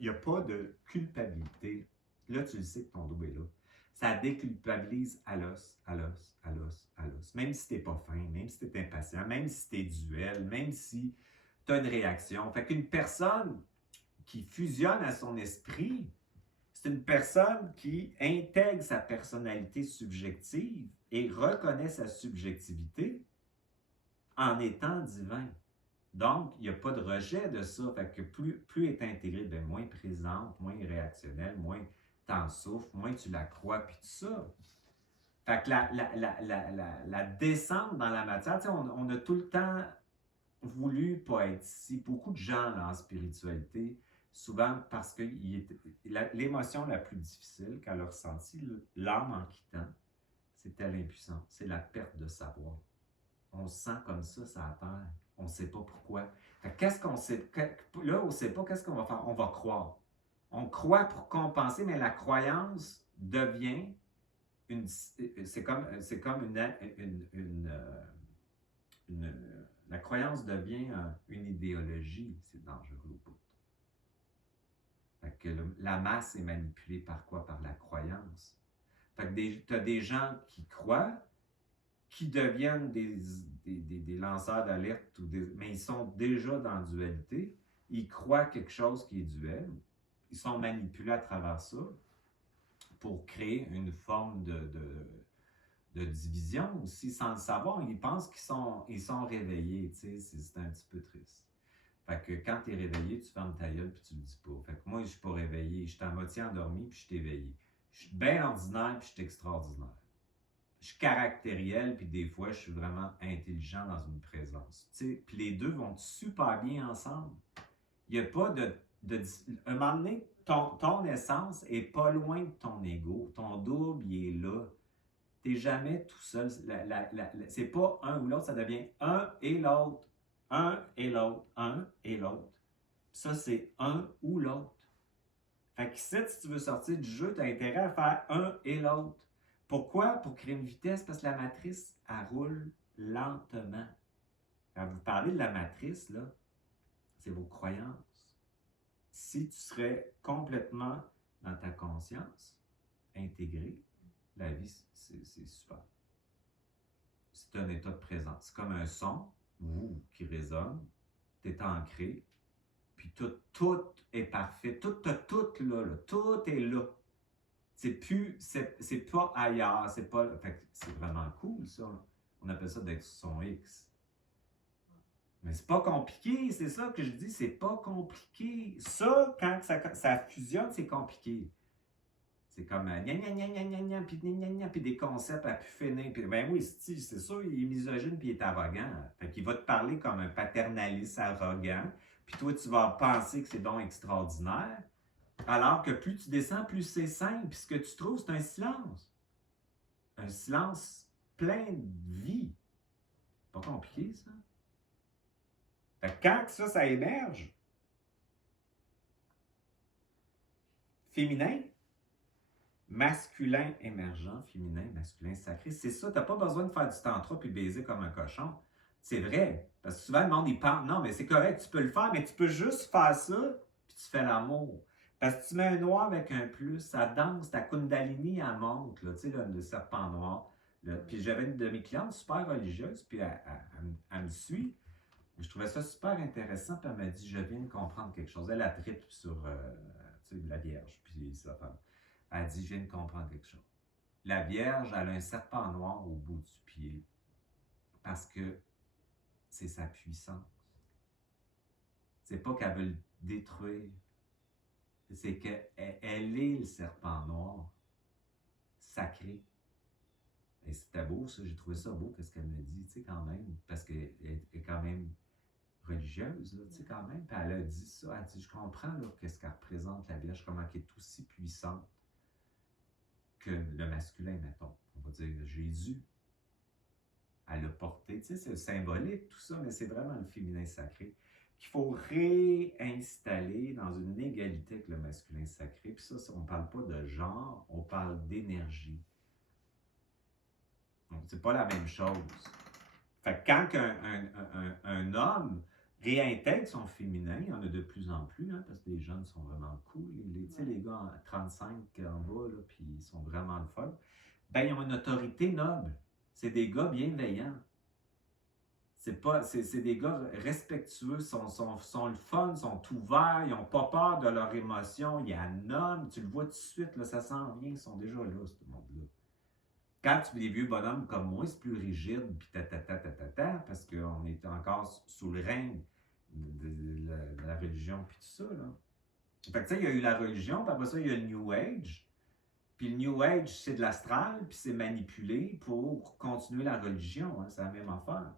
Il n'y a pas de culpabilité. Là, tu le sais que ton dos est là. Ça déculpabilise à l'os, à l'os, à l'os, à l'os. Même si tu n'es pas fin, même si tu es impatient, même si tu es duel, même si tu as une réaction. Fait qu'une personne qui fusionne à son esprit, c'est une personne qui intègre sa personnalité subjective et reconnaît sa subjectivité en étant divin. Donc, il n'y a pas de rejet de ça. Fait que plus est intégré, bien, moins présente, moins réactionnelle, moins t'en souffres, moins tu la crois, puis tout ça. Fait que la descente dans la matière, on a tout le temps voulu pas être ici. Beaucoup de gens là, en spiritualité, souvent parce que l'émotion la plus difficile qu'elle a ressentie, l'âme en quittant, c'était l'impuissance, c'est la perte de savoir. On se sent comme ça à terre. On ne sait pas pourquoi. Qu'est-ce qu'on sait? Là, on ne sait pas qu'est-ce qu'on va faire. On va croire. On croit pour compenser, mais la croyance devient c'est comme la croyance devient une idéologie. C'est dangereux au bout. Fait que la masse est manipulée par quoi? Par la croyance. Fait que tu as des gens qui croient, qui deviennent des lanceurs d'alerte, mais ils sont déjà dans la dualité. Ils croient quelque chose qui est duel. Ils sont manipulés à travers ça pour créer une forme de division aussi, sans le savoir. Ils pensent qu'ils sont réveillés. C'est un petit peu triste. Fait que quand tu es réveillé, tu fermes ta gueule puis tu le dis pas. Fait que moi, je suis pas réveillé. Je suis à moitié endormi puis je suis éveillé. Je suis bien ordinaire puis je suis extraordinaire. Je suis caractériel, puis des fois, je suis vraiment intelligent dans une présence. Puis les deux vont super bien ensemble. Il n'y a pas un moment donné, ton essence n'est pas loin de ton ego. Ton double, il est là. Tu n'es jamais tout seul. C'est pas un ou l'autre, ça devient un et l'autre. Un et l'autre. Un et l'autre. Ça, c'est un ou l'autre. Fait que si tu veux sortir du jeu, tu as intérêt à faire un et l'autre. Pourquoi? Pour créer une vitesse, parce que la matrice, elle roule lentement. Quand vous parlez de la matrice, là, c'est vos croyances. Si tu serais complètement dans ta conscience, intégré, la vie, c'est super. C'est un état de présence. C'est comme un son, qui résonne, tu es ancré, puis tout est parfait, tout là, tout est là. C'est pas ailleurs, c'est pas. Fait c'est vraiment cool, ça. On appelle ça d'être son X. Mais c'est pas compliqué, c'est ça que je dis, c'est pas compliqué. Ça, quand ça fusionne, c'est compliqué. C'est comme puis des concepts à pu finir. Puis, ben oui, c'est sûr, il est misogyne puis il est arrogant. Fait qu'il va te parler comme un paternaliste arrogant. Puis toi, tu vas penser que c'est donc extraordinaire. Alors que plus tu descends, plus c'est simple. Puis ce que tu trouves, c'est un silence. Un silence plein de vie. Pas compliqué, ça. Fait que quand ça émerge, féminin, masculin émergent, féminin, masculin sacré, c'est ça. Tu n'as pas besoin de faire du tantra puis baiser comme un cochon. C'est vrai. Parce que souvent, le monde, il pense, non, mais c'est correct, tu peux le faire, mais tu peux juste faire ça, puis tu fais l'amour. Parce que tu mets un noir avec un plus, ça danse, ta kundalini, elle monte, là, tu sais, le serpent noir. Là. Puis j'avais une de mes clientes super religieuse, puis elle me suit. Je trouvais ça super intéressant, puis elle m'a dit, je viens de comprendre quelque chose. Elle a trippé sur la Vierge, puis sa femme. Elle a dit, je viens de comprendre quelque chose. La Vierge, elle a un serpent noir au bout du pied, parce que c'est sa puissance. C'est pas qu'elle veut le détruire, c'est qu'elle est le serpent noir, sacré. Et c'était beau, ça, j'ai trouvé ça beau, qu'est-ce qu'elle me dit, tu sais, quand même, parce qu'elle est quand même religieuse, là, tu sais, quand même. Puis elle a dit ça, elle a dit, je comprends, là, qu'est-ce qu'elle représente, la Vierge, comment elle est aussi puissante que le masculin, mettons. On va dire Jésus. Elle l'a porté, tu sais, c'est symbolique, tout ça, mais c'est vraiment le féminin sacré qu'il faut réinstaller dans une égalité avec le masculin sacré. Puis ça, on ne parle pas de genre, on parle d'énergie. Donc, c'est pas la même chose. Fait que quand un homme réintègre son féminin, il y en a de plus en plus, hein, parce que les jeunes sont vraiment cool. Tu sais, les gars à 35 en bas, là, puis ils sont vraiment le fun. Ben, ils ont une autorité noble. C'est des gars bienveillants. C'est des gars respectueux, sont le fun, sont ouverts, ils n'ont pas peur de leurs émotions, ils en nomment, tu le vois tout de suite, là, ça s'en vient, ils sont déjà là, ce monde-là. Quand tu es des vieux bonhommes comme moi, c'est plus rigide, puis parce qu'on est encore sous le règne de la religion, puis tout ça, là. Fait que tu sais, il y a eu la religion, puis après ça, il y a le New Age. Puis le New Age, c'est de l'astral, puis c'est manipulé pour continuer la religion, hein, c'est la même affaire.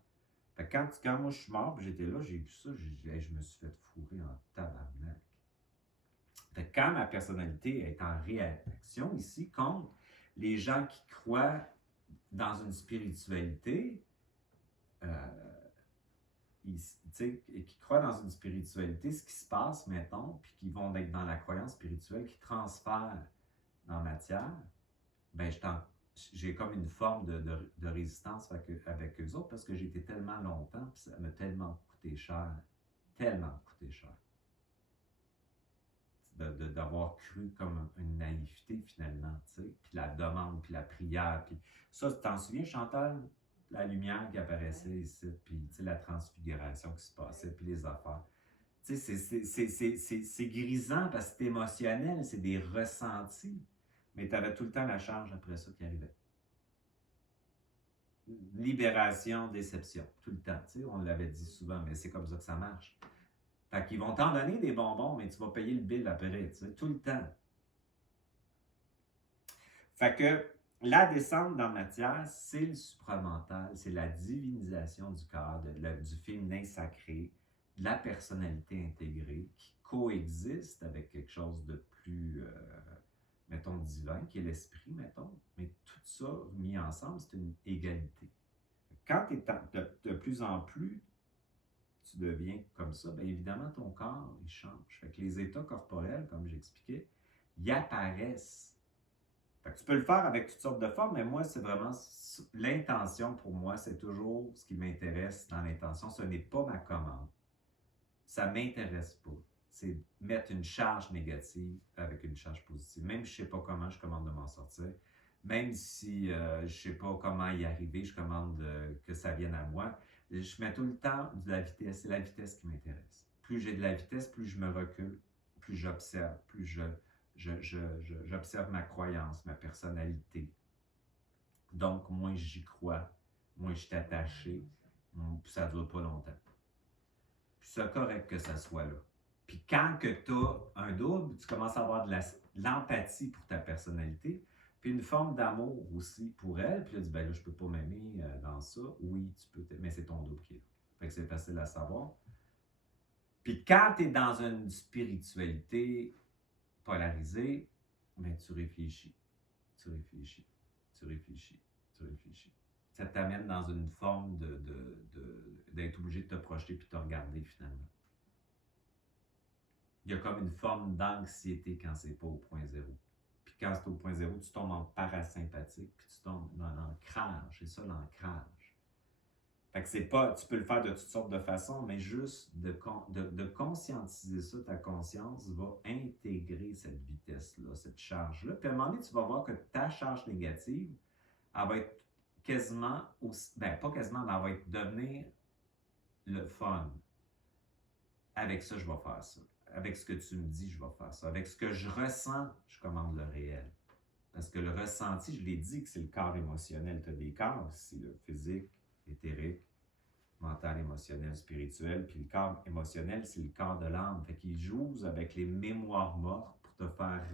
Fait que quand moi je suis mort, puis j'étais là, j'ai vu ça, je me suis fait fourrer en tabarnak. Fait que quand ma personnalité est en réaction ici contre les gens qui croient dans une spiritualité, qui croient dans une spiritualité, ce qui se passe, mettons, puis qui vont être dans la croyance spirituelle, qui transfèrent dans matière, ben j'ai comme une forme de résistance avec eux autres parce que j'ai été tellement longtemps, puis ça m'a tellement coûté cher. D'avoir cru comme une naïveté finalement, tu sais, puis la demande, puis la prière, puis ça, tu t'en souviens, Chantal? La lumière qui apparaissait ici, puis tu sais, la transfiguration qui se passait, puis les affaires. Tu sais, c'est grisant parce que c'est émotionnel, c'est des ressentis, mais tu avais tout le temps la charge après ça qui arrivait. Libération, déception, tout le temps, tu sais, on l'avait dit souvent, mais c'est comme ça que ça marche. Fait qu'ils vont t'en donner des bonbons, mais tu vas payer le bill après, tu sais, tout le temps. Fait que la descente dans matière, c'est le supramental, c'est la divinisation du corps, du féminin sacré, de la personnalité intégrée qui coexiste avec quelque chose de plus, mettons, divin, qui est l'esprit, mettons. Mais tout ça mis ensemble, c'est une égalité. Quand tu es de plus en plus, tu deviens comme ça, bien évidemment, ton corps, il change. Fait que les états corporels, comme j'expliquais, ils apparaissent. Fait que tu peux le faire avec toutes sortes de formes, mais moi, c'est vraiment l'intention pour moi, c'est toujours ce qui m'intéresse dans l'intention. Ce n'est pas ma commande. Ça ne m'intéresse pas. c'est mettre une charge négative avec une charge positive. Même si je ne sais pas comment, je commande de m'en sortir. Même si je ne sais pas comment y arriver, je commande que ça vienne à moi. Je mets tout le temps de la vitesse. C'est la vitesse qui m'intéresse. Plus j'ai de la vitesse, plus je me recule, plus j'observe, plus j'observe ma croyance, ma personnalité. Donc, moins j'y crois, moins je suis attaché, puis ça ne dure pas longtemps. Puis c'est correct que ça soit là. Puis quand que tu as un double, tu commences à avoir de l'empathie pour ta personnalité, puis une forme d'amour aussi pour elle. Puis là, tu dis, ben là, je peux pas m'aimer dans ça. Oui, tu peux, mais c'est ton double qui est là. Fait que c'est facile à savoir. Puis quand tu es dans une spiritualité polarisée, ben tu réfléchis, tu réfléchis, tu réfléchis, tu réfléchis. Ça t'amène dans une forme d'être obligé de te projeter puis de te regarder finalement. Il y a comme une forme d'anxiété quand c'est pas au point zéro. Puis quand c'est au point zéro, tu tombes en parasympathique, puis tu tombes dans l'ancrage. C'est ça l'ancrage. Fait que c'est pas, tu peux le faire de toutes sortes de façons, mais juste de conscientiser ça, ta conscience va intégrer cette vitesse-là, cette charge-là. Puis à un moment donné, tu vas voir que ta charge négative, elle va être quasiment aussi, ben pas quasiment, mais elle va être devenir le fun. Avec ça, je vais faire ça. Avec ce que tu me dis, je vais faire ça. Avec ce que je ressens, je commande le réel. Parce que le ressenti, je l'ai dit que c'est le corps émotionnel. Tu as des corps, c'est le physique, éthérique, mental, émotionnel, spirituel. Puis le corps émotionnel, c'est le corps de l'âme. Fait qu'il joue avec les mémoires mortes pour te faire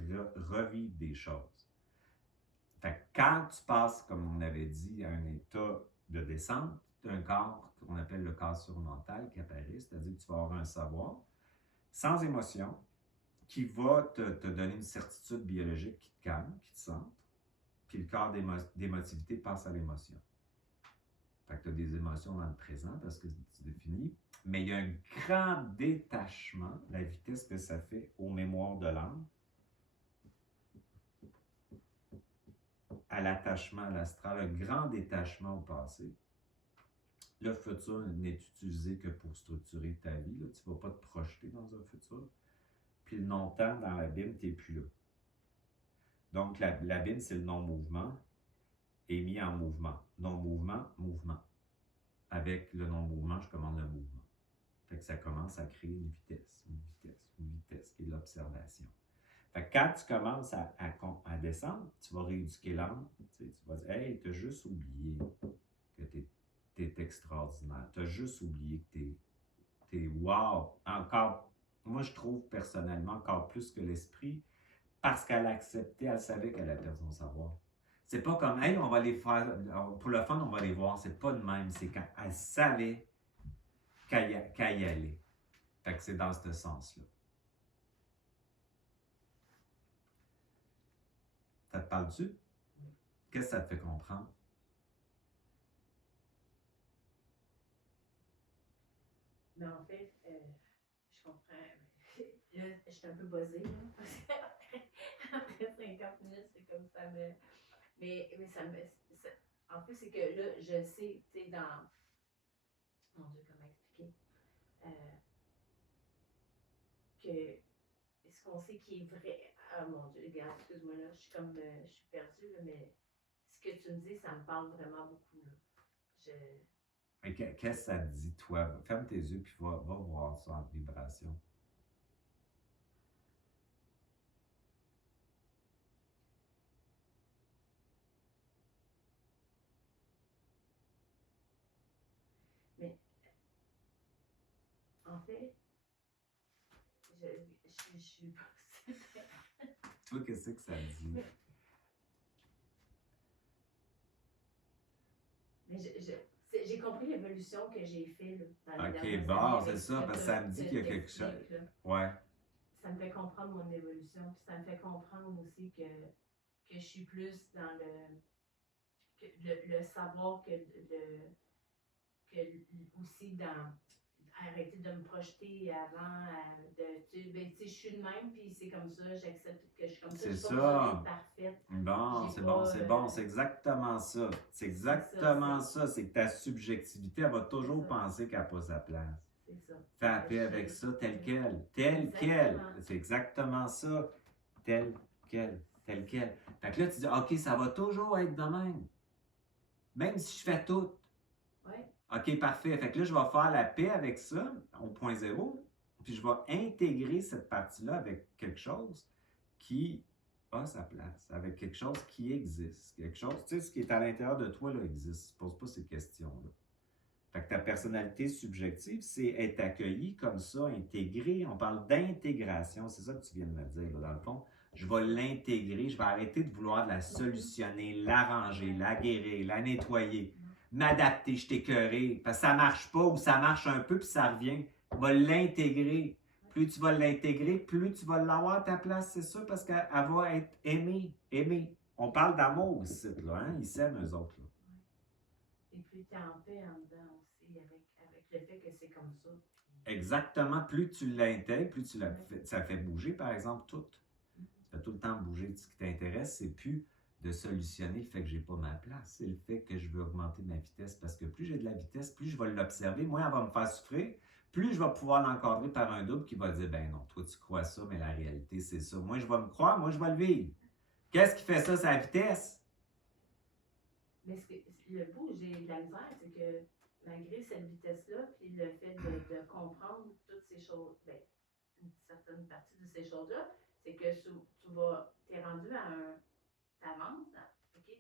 revivre des choses. Fait que quand tu passes, comme on avait dit, à un état de descente, tu as un corps qu'on appelle le corps surmental qui apparaît, c'est-à-dire que tu vas avoir un savoir sans émotion qui va te donner une certitude biologique qui te calme, qui te centre, puis le corps d'émotivité passe à l'émotion. Fait que tu as des émotions dans le présent parce que tu définis, mais il y a un grand détachement, la vitesse que ça fait aux mémoires de l'âme, à l'attachement à l'astral, un grand détachement au passé. Le futur n'est utilisé que pour structurer ta vie. Là. Tu ne vas pas te projeter dans un futur. Puis le non-temps dans l'abîme, tu n'es plus là. Donc l'abîme, c'est le non-mouvement, est mis en mouvement. Non-mouvement, mouvement. Avec le non-mouvement, je commande le mouvement. Fait que ça commence à créer une vitesse, qui est l'observation. Fait que quand tu commences à descendre, tu vas rééduquer l'âme. Tu vas dire, hey, tu as juste oublié que tu es extraordinaire. Tu as juste oublié que tu es wow. Encore, moi je trouve personnellement encore plus que l'esprit, parce qu'elle a accepté, elle savait qu'elle a perdu son savoir. C'est pas comme, hey, on va les faire, pour le fun, on va les voir. C'est pas de même. C'est quand elle savait qu'elle y allait. Fait que c'est dans ce sens-là. Ça te parle-tu? Qu'est-ce que ça te fait comprendre? Mais en fait, je comprends. Là, je suis un peu buzzée, là, parce qu'après 50 minutes, c'est comme ça me. Mais ça me. En plus, c'est que là, je sais, tu sais, dans. Mon Dieu, comment expliquer? Que ce qu'on sait qui est vrai. Ah mon Dieu, regarde, excuse-moi, là, je suis comme. Je suis perdue, là, mais ce que tu me dis, ça me parle vraiment beaucoup, là. Qu'est-ce que ça te dit, toi? Ferme tes yeux puis va voir ça en vibration. Mais en fait, je suis pas. Toi, qu'est-ce que ça dit? Mais j'ai compris l'évolution que j'ai faite dans les dernières Ok, bon, années. c'est ça, parce que ça me dit qu'il y a quelque chose. Ouais. Ça me fait comprendre mon évolution, puis ça me fait comprendre aussi que je suis plus dans le savoir que aussi dans arrêter de me projeter avant, je suis de même, puis c'est comme ça, j'accepte que je suis comme ça. C'est je suis ça. pas parfaite. Bon, c'est bon, c'est bon, c'est exactement ça. C'est exactement ça. C'est que ta subjectivité, elle va toujours penser qu'elle n'a pas sa place. C'est C'est ça. Fais la paix avec ça tel quel. Tel quel. C'est exactement ça. Tel quel. Tel quel. Fait que là, tu dis, OK, ça va toujours être de même. Même si je fais tout. Oui. OK, parfait. Fait que là, je vais faire la paix avec ça, au point zéro, puis je vais intégrer cette partie-là avec quelque chose qui a sa place, avec quelque chose qui existe. Quelque chose, tu sais, ce qui est à l'intérieur de toi, là, existe. Pose pas ces questions-là. Fait que ta personnalité subjective, c'est être accueilli comme ça, intégré. On parle d'intégration, c'est ça que tu viens de me dire, là, dans le fond. Je vais l'intégrer, je vais arrêter de vouloir la solutionner, l'arranger, la guérir, la nettoyer, m'adapter, je t'écœurer, parce que ça marche pas ou ça marche un peu puis ça revient. Je vais l'intégrer. Plus tu vas l'intégrer, plus tu vas l'avoir à ta place, c'est sûr, parce qu'elle va être aimée, aimée. On parle d'amour ici, là, hein? Ils s'aiment, eux autres, là. Et puis, tu es en paix en dedans aussi avec le fait que c'est comme ça. Exactement. Plus tu l'intègres, plus ça fait bouger, par exemple, tout. Ça fait tout le temps bouger. Ce qui t'intéresse, c'est plus de solutionner le fait que j'ai pas ma place. C'est le fait que je veux augmenter ma vitesse. Parce que plus j'ai de la vitesse, plus je vais l'observer. Moi, elle va me faire souffrir. Plus je vais pouvoir l'encadrer par un double qui va dire, ben non, toi tu crois ça, mais la réalité, c'est ça. Moi, je vais me croire, moi, je vais le vivre. Qu'est-ce qui fait ça, sa vitesse? Mais le bout où j'ai de la misère, c'est que malgré cette vitesse-là, puis le fait de comprendre toutes ces choses, ben, une certaine partie de ces choses-là, c'est que tu es rendu à t'avances,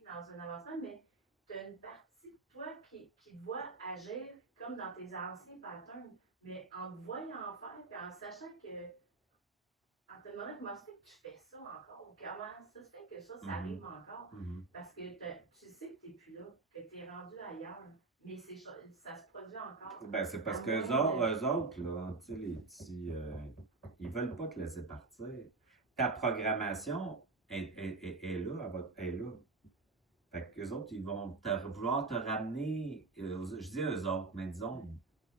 dans un avancement, mais tu as une partie de toi qui te voit agir comme dans tes anciens patterns, mais en te voyant faire, puis en sachant que, en te demandant comment ça fait que tu fais ça encore, ou comment ça se fait que ça arrive encore, parce que tu sais que tu n'es plus là, que tu es rendu ailleurs, mais ça se produit encore. Ben, c'est parce qu'eux autres, là, tu sais, les petits, ils veulent pas te laisser partir. Ta programmation est là, est là. Fait qu'eux autres, ils vont vouloir te ramener, je dis eux autres, mais disons,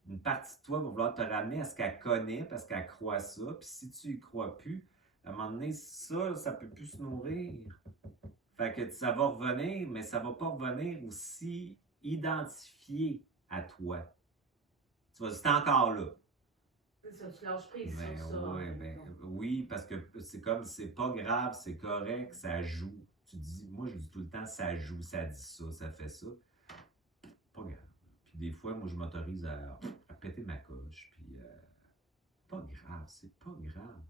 une partie de toi va vouloir te ramener à ce qu'elle connaît parce qu'elle croit ça. Puis si tu y crois plus, à un moment donné, ça peut plus se nourrir. Fait que ça va revenir, mais ça va pas revenir aussi identifié à toi. Tu vas c'est encore là. C'est ça, tu lâches prise Ben, sur ça. ouais, ben, oui, parce que c'est comme, c'est pas grave, c'est correct, ça joue. Tu dis, moi je dis tout le temps, ça joue, ça dit ça, ça fait ça. Pas grave. Puis des fois, moi je m'autorise à péter ma coche, puis pas grave, c'est pas grave.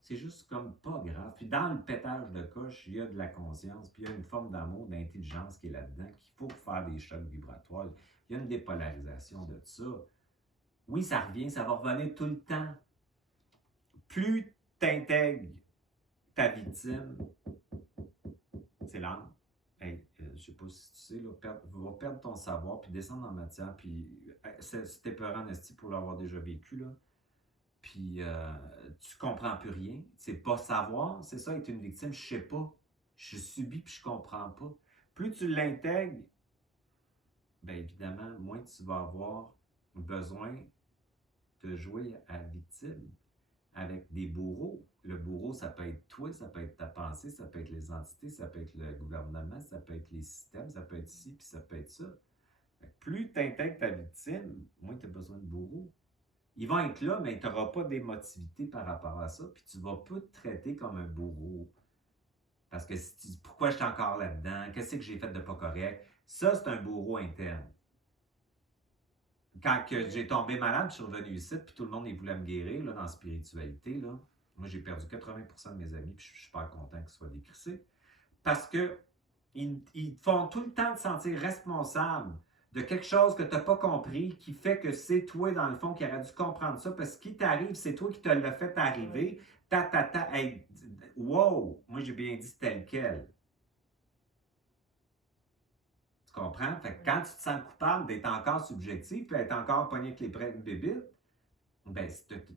C'est juste comme pas grave. Puis dans le pétage de coche, il y a de la conscience, puis il y a une forme d'amour, d'intelligence qui est là-dedans, qu'il faut faire des chocs vibratoires. Il y a une dépolarisation de ça. Oui, ça revient, ça va revenir tout le temps. Plus tu intègres ta victime, c'est l'âme. Hey, je sais pas si tu sais, là, va perdre ton savoir, puis descendre en matière, puis c'était peurant, Nasty, pour l'avoir déjà vécu, là. Puis tu comprends plus rien. C'est pas savoir, c'est ça, être une victime, je sais pas. Je subis, puis je comprends pas. Plus tu l'intègres, bien évidemment, moins tu vas avoir besoin de jouer à victime avec des bourreaux. Le bourreau, ça peut être toi, ça peut être ta pensée, ça peut être les entités, ça peut être le gouvernement, ça peut être les systèmes, ça peut être ci, puis ça peut être ça. Plus tu intègres ta victime, moins tu as besoin de bourreau. Ils vont être là, mais tu n'auras pas d'émotivité par rapport à ça, puis tu ne vas pas te traiter comme un bourreau. Parce que si tu dis pourquoi je suis encore là-dedans, qu'est-ce que j'ai fait de pas correct, ça c'est un bourreau interne. Quand j'ai tombé malade, je suis revenu ici, puis tout le monde voulait me guérir là, dans la spiritualité. Là. Moi, j'ai perdu 80% de mes amis, puis je suis super content qu'ils soient décrissés. Parce que ils te font tout le temps te sentir responsable de quelque chose que tu n'as pas compris, qui fait que c'est toi, dans le fond, qui aurais dû comprendre ça, parce que ce qui t'arrive, c'est toi qui te l'as fait arriver. Hey, wow! Moi, j'ai bien dit tel quel. Tu comprends? Fait que quand tu te sens coupable d'être encore subjectif, puis d'être encore pogné avec les bébites, ben,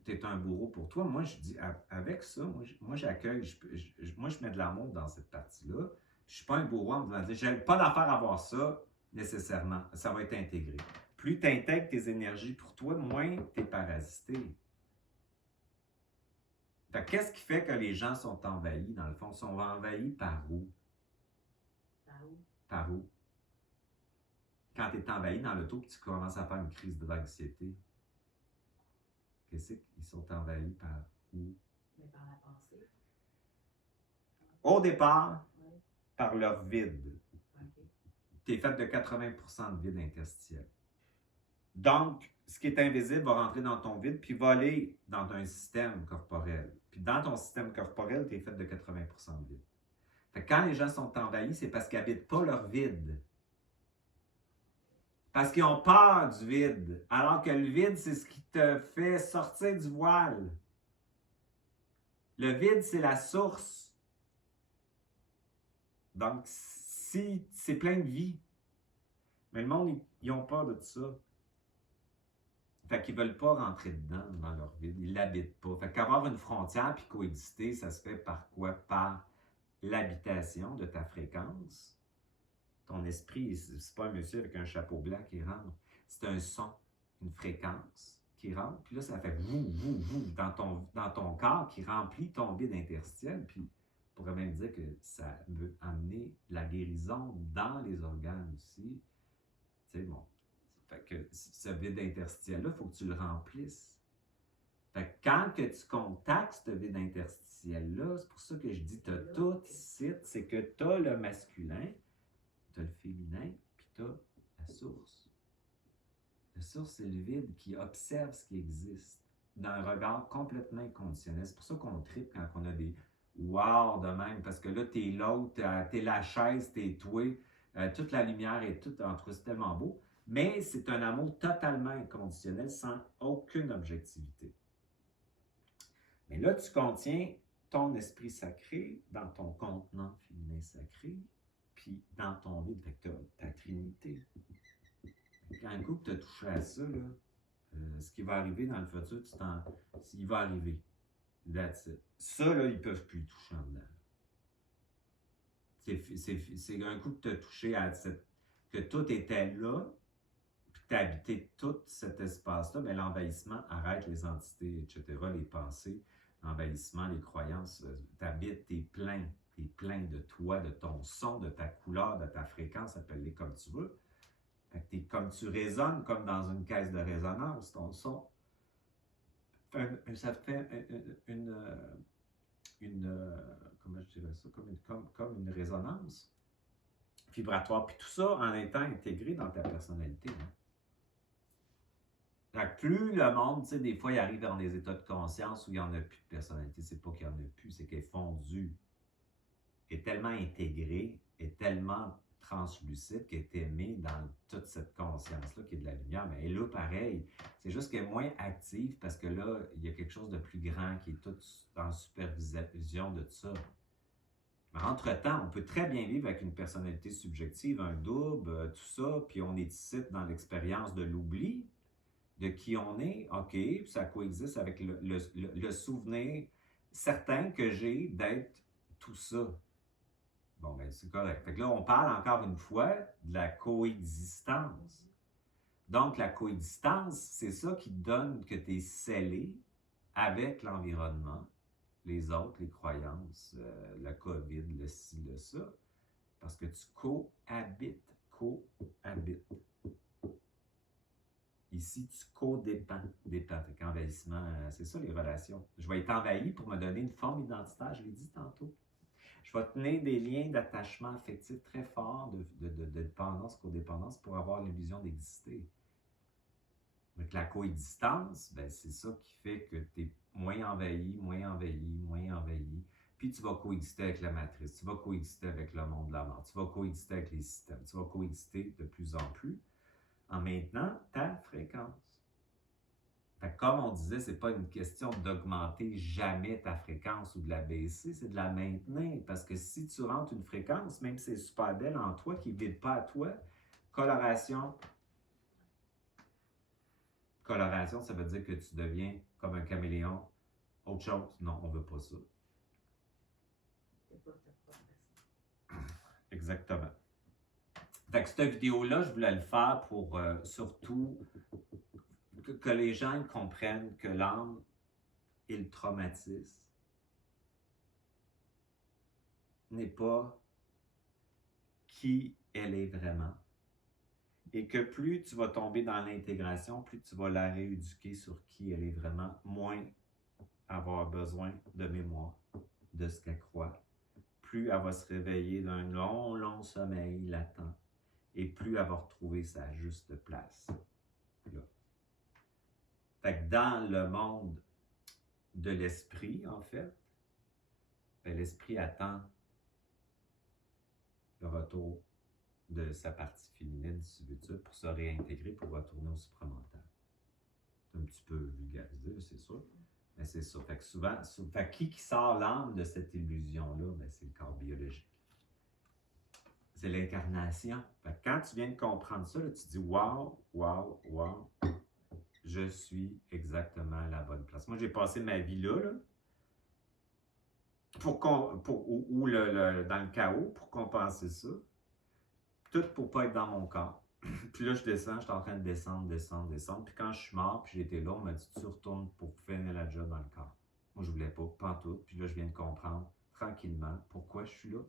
t'es un bourreau pour toi. Moi, je dis, avec ça, moi j'accueille, moi, je mets de l'amour dans cette partie-là. Je suis pas un bourreau en me disant, j'ai pas d'affaire à avoir ça, nécessairement. Ça va être intégré. Plus tu intègres tes énergies pour toi, moins tu es parasité. Fait qu'est-ce qui fait que les gens sont envahis, dans le fond? Ils sont envahis par où? Par où? Par où? Quand tu es envahi dans l'auto et tu commences à faire une crise d'anxiété. Qu'est-ce qu'ils sont envahis par où? Mais par la pensée. Au départ, Oui. par leur vide. OK. Tu es fait de 80% de vide interstitiel. Donc, ce qui est invisible va rentrer dans ton vide puis va aller dans un système corporel. Puis dans ton système corporel, tu es fait de 80% de vide. Fait que quand les gens sont envahis, c'est parce qu'ils n'habitent pas leur vide. Parce qu'ils ont peur du vide. Alors que le vide, c'est ce qui te fait sortir du voile. Le vide, c'est la source. Donc, si c'est plein de vie. Mais le monde, ils ont peur de ça. Fait qu'ils ne veulent pas rentrer dedans, dans leur vide. Ils ne l'habitent pas. Fait qu'avoir une frontière puis coexister, ça se fait par quoi? Par l'habitation de ta fréquence. Ton esprit, c'est pas un monsieur avec un chapeau blanc qui rentre. C'est un son, une fréquence qui rentre. Puis là, ça fait vous, dans ton corps qui remplit ton vide interstitiel. Puis on pourrait même dire que ça veut amener la guérison dans les organes aussi. Tu sais, bon. Fait que ce vide interstitiel-là, il faut que tu le remplisses. Fait que quand que tu contactes ce vide interstitiel-là, c'est pour ça que je dis tu as tout ici, c'est que tu as le masculin, tu as le féminin, puis tu as la source. La source, c'est le vide qui observe ce qui existe d'un regard complètement inconditionnel. C'est pour ça qu'on tripe quand on a des wow de même, parce que là, t'es l'autre, t'es la chaise, t'es toi, toute la lumière est toute, en tout cas, c'est tellement beau. Mais c'est un amour totalement inconditionnel, sans aucune objectivité. Mais là, tu contiens ton esprit sacré dans ton contenant féminin sacré, puis dans ton vide, fait que ta trinité. Quand un coup que tu as touché à ça, là, ce qui va arriver dans le futur, s'il va arriver. That's it. Ça, là, ils ne peuvent plus toucher en dedans. C'est un coup que tu as touché à que tout était là, puis que tu as habité tout cet espace-là, mais l'envahissement arrête les entités, etc., les pensées, l'envahissement, les croyances. Tu habites, tu es plein de toi, de ton son, de ta couleur, de ta fréquence, appelle-les comme tu veux. Comme tu résonnes comme dans une caisse de résonance, ton son. Ça fait comment je dirais ça, comme une résonance vibratoire. Puis tout ça en étant intégré dans ta personnalité. Hein. Plus le monde, tu sais, des fois, il arrive dans des états de conscience où il n'y en a plus de personnalité. C'est pas qu'il n'y en a plus, c'est qu'elle est fondue, est tellement intégrée, est tellement translucide, qui est aimée dans toute cette conscience-là qui est de la lumière. Mais elle est là, pareil. C'est juste qu'elle est moins active parce que là, il y a quelque chose de plus grand qui est tout en supervision de tout ça. Mais entre-temps, on peut très bien vivre avec une personnalité subjective, un double, tout ça, puis on est ici dans l'expérience de l'oubli de qui on est, OK, puis ça coexiste avec le souvenir certain que j'ai d'être tout ça. Bon, ben c'est correct. Fait que là, on parle encore une fois de la coexistence. Donc, la coexistence, c'est ça qui donne que tu es scellé avec l'environnement, les autres, les croyances, la COVID, le ci, le ça, parce que tu cohabites. Ici, tu codépends. Fait qu'envahissement, c'est ça les relations. Je vais être envahi pour me donner une forme identitaire, je l'ai dit tantôt. Je vais tenir des liens d'attachement affectif très forts, de dépendance, codépendance, pour avoir l'illusion d'exister. Donc la coexistence, ben, c'est ça qui fait que tu es moins envahi, puis tu vas coexister avec la matrice, tu vas coexister avec le monde de la mort, tu vas coexister avec les systèmes, tu vas coexister de plus en plus en maintenant ta fréquence. Fait que comme on disait, c'est pas une question d'augmenter jamais ta fréquence ou de la baisser, c'est de la maintenir. Parce que si tu rentres une fréquence, même si c'est super belle en toi, qui ne vide pas à toi, coloration. Coloration, ça veut dire que tu deviens comme un caméléon. Autre chose, non, on ne veut pas ça. Exactement. Fait que cette vidéo-là, je voulais le faire pour surtout que les gens comprennent que l'âme et le traumatisme n'est pas qui elle est vraiment, Et que plus tu vas tomber dans l'intégration, plus tu vas la rééduquer sur qui elle est vraiment, moins avoir besoin de mémoire de ce qu'elle croit. Plus elle va se réveiller d'un long, long sommeil latent et plus elle va retrouver sa juste place. Là. Fait que dans le monde de l'esprit, en fait, ben, l'esprit attend le retour de sa partie féminine, si tu veux, pour se réintégrer, pour retourner au supramental. C'est un petit peu vulgarisé, c'est sûr, mais c'est ça. Fait que souvent, fait que qui sort l'âme de cette illusion-là? Ben, c'est le corps biologique. C'est l'incarnation. Fait que quand tu viens de comprendre ça, là, tu te dis « Wow, wow, wow, je suis exactement à la bonne place. » Moi, j'ai passé ma vie là dans le chaos, pour compenser ça. Tout pour pas être dans mon corps. Puis là, je descends, je suis en train de descendre. Puis quand je suis mort, puis j'étais là, on m'a dit « Tu retournes pour finir la job dans le corps. » Moi, je voulais pas en tout. Puis là, je viens de comprendre tranquillement pourquoi je suis là.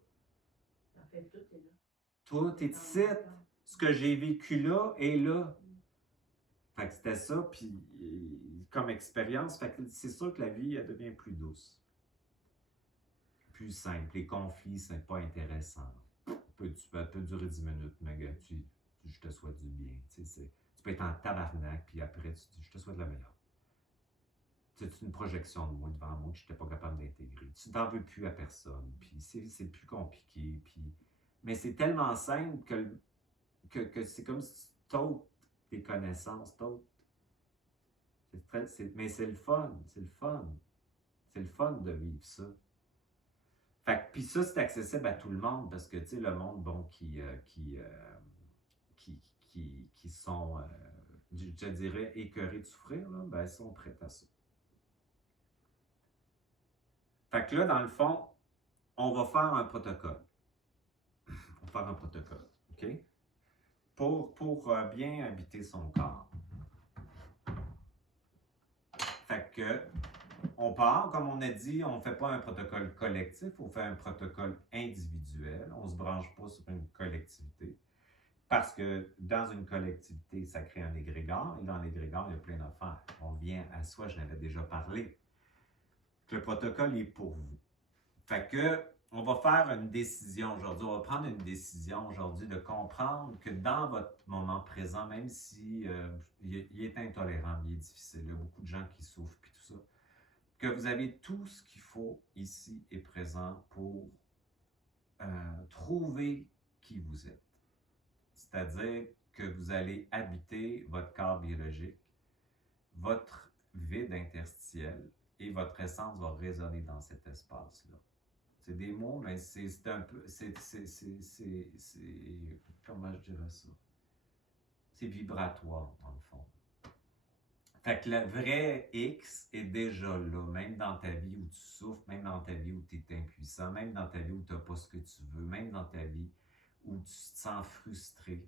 En fait, tout est là. Tout est ici. Ce que j'ai vécu là est là. Fait que c'était ça, puis comme expérience, fait que c'est sûr que la vie, elle devient plus douce. Plus simple. Les conflits, c'est pas intéressant. Tu peux durer 10 minutes, mais gars, je te souhaite du bien. Tu peux être en tabarnak, puis après, tu dis, je te souhaite le meilleur. C'est une projection de moi devant moi que je n'étais pas capable d'intégrer. Tu n'en veux plus à personne, puis c'est plus compliqué. Puis... Mais c'est tellement simple que c'est comme si tu ôtes tes connaissances, mais c'est le fun, c'est le fun. C'est le fun de vivre ça. Fait que, puis ça, c'est accessible à tout le monde parce que, tu sais, le monde, bon, qui sont, je dirais, écœurés de souffrir, là, ben, ils sont prêts à ça. Fait que là, dans le fond, on va faire un protocole. On va faire un protocole, OK? Pour bien habiter son corps. Fait que, on part, comme on a dit, on ne fait pas un protocole collectif, on fait un protocole individuel. On ne se branche pas sur une collectivité. Parce que dans une collectivité, ça crée un égrégore, et dans l'égrégore, il y a plein d'affaires. On vient à soi, je n'avais déjà parlé. Le protocole est pour vous. Fait que, on va faire une décision aujourd'hui, on va prendre une décision aujourd'hui de comprendre que dans votre moment présent, même si il est intolérant, il est difficile, il y a beaucoup de gens qui souffrent, puis tout ça, que vous avez tout ce qu'il faut ici et présent pour trouver qui vous êtes. C'est-à-dire que vous allez habiter votre corps biologique, votre vide interstitiel, et votre essence va résonner dans cet espace-là. C'est des mots, mais c'est un peu... comment je dirais ça? C'est vibratoire, dans le fond. Fait que le vrai X est déjà là, même dans ta vie où tu souffres, même dans ta vie où tu es impuissant, même dans ta vie où tu n'as pas ce que tu veux, même dans ta vie où tu te sens frustré,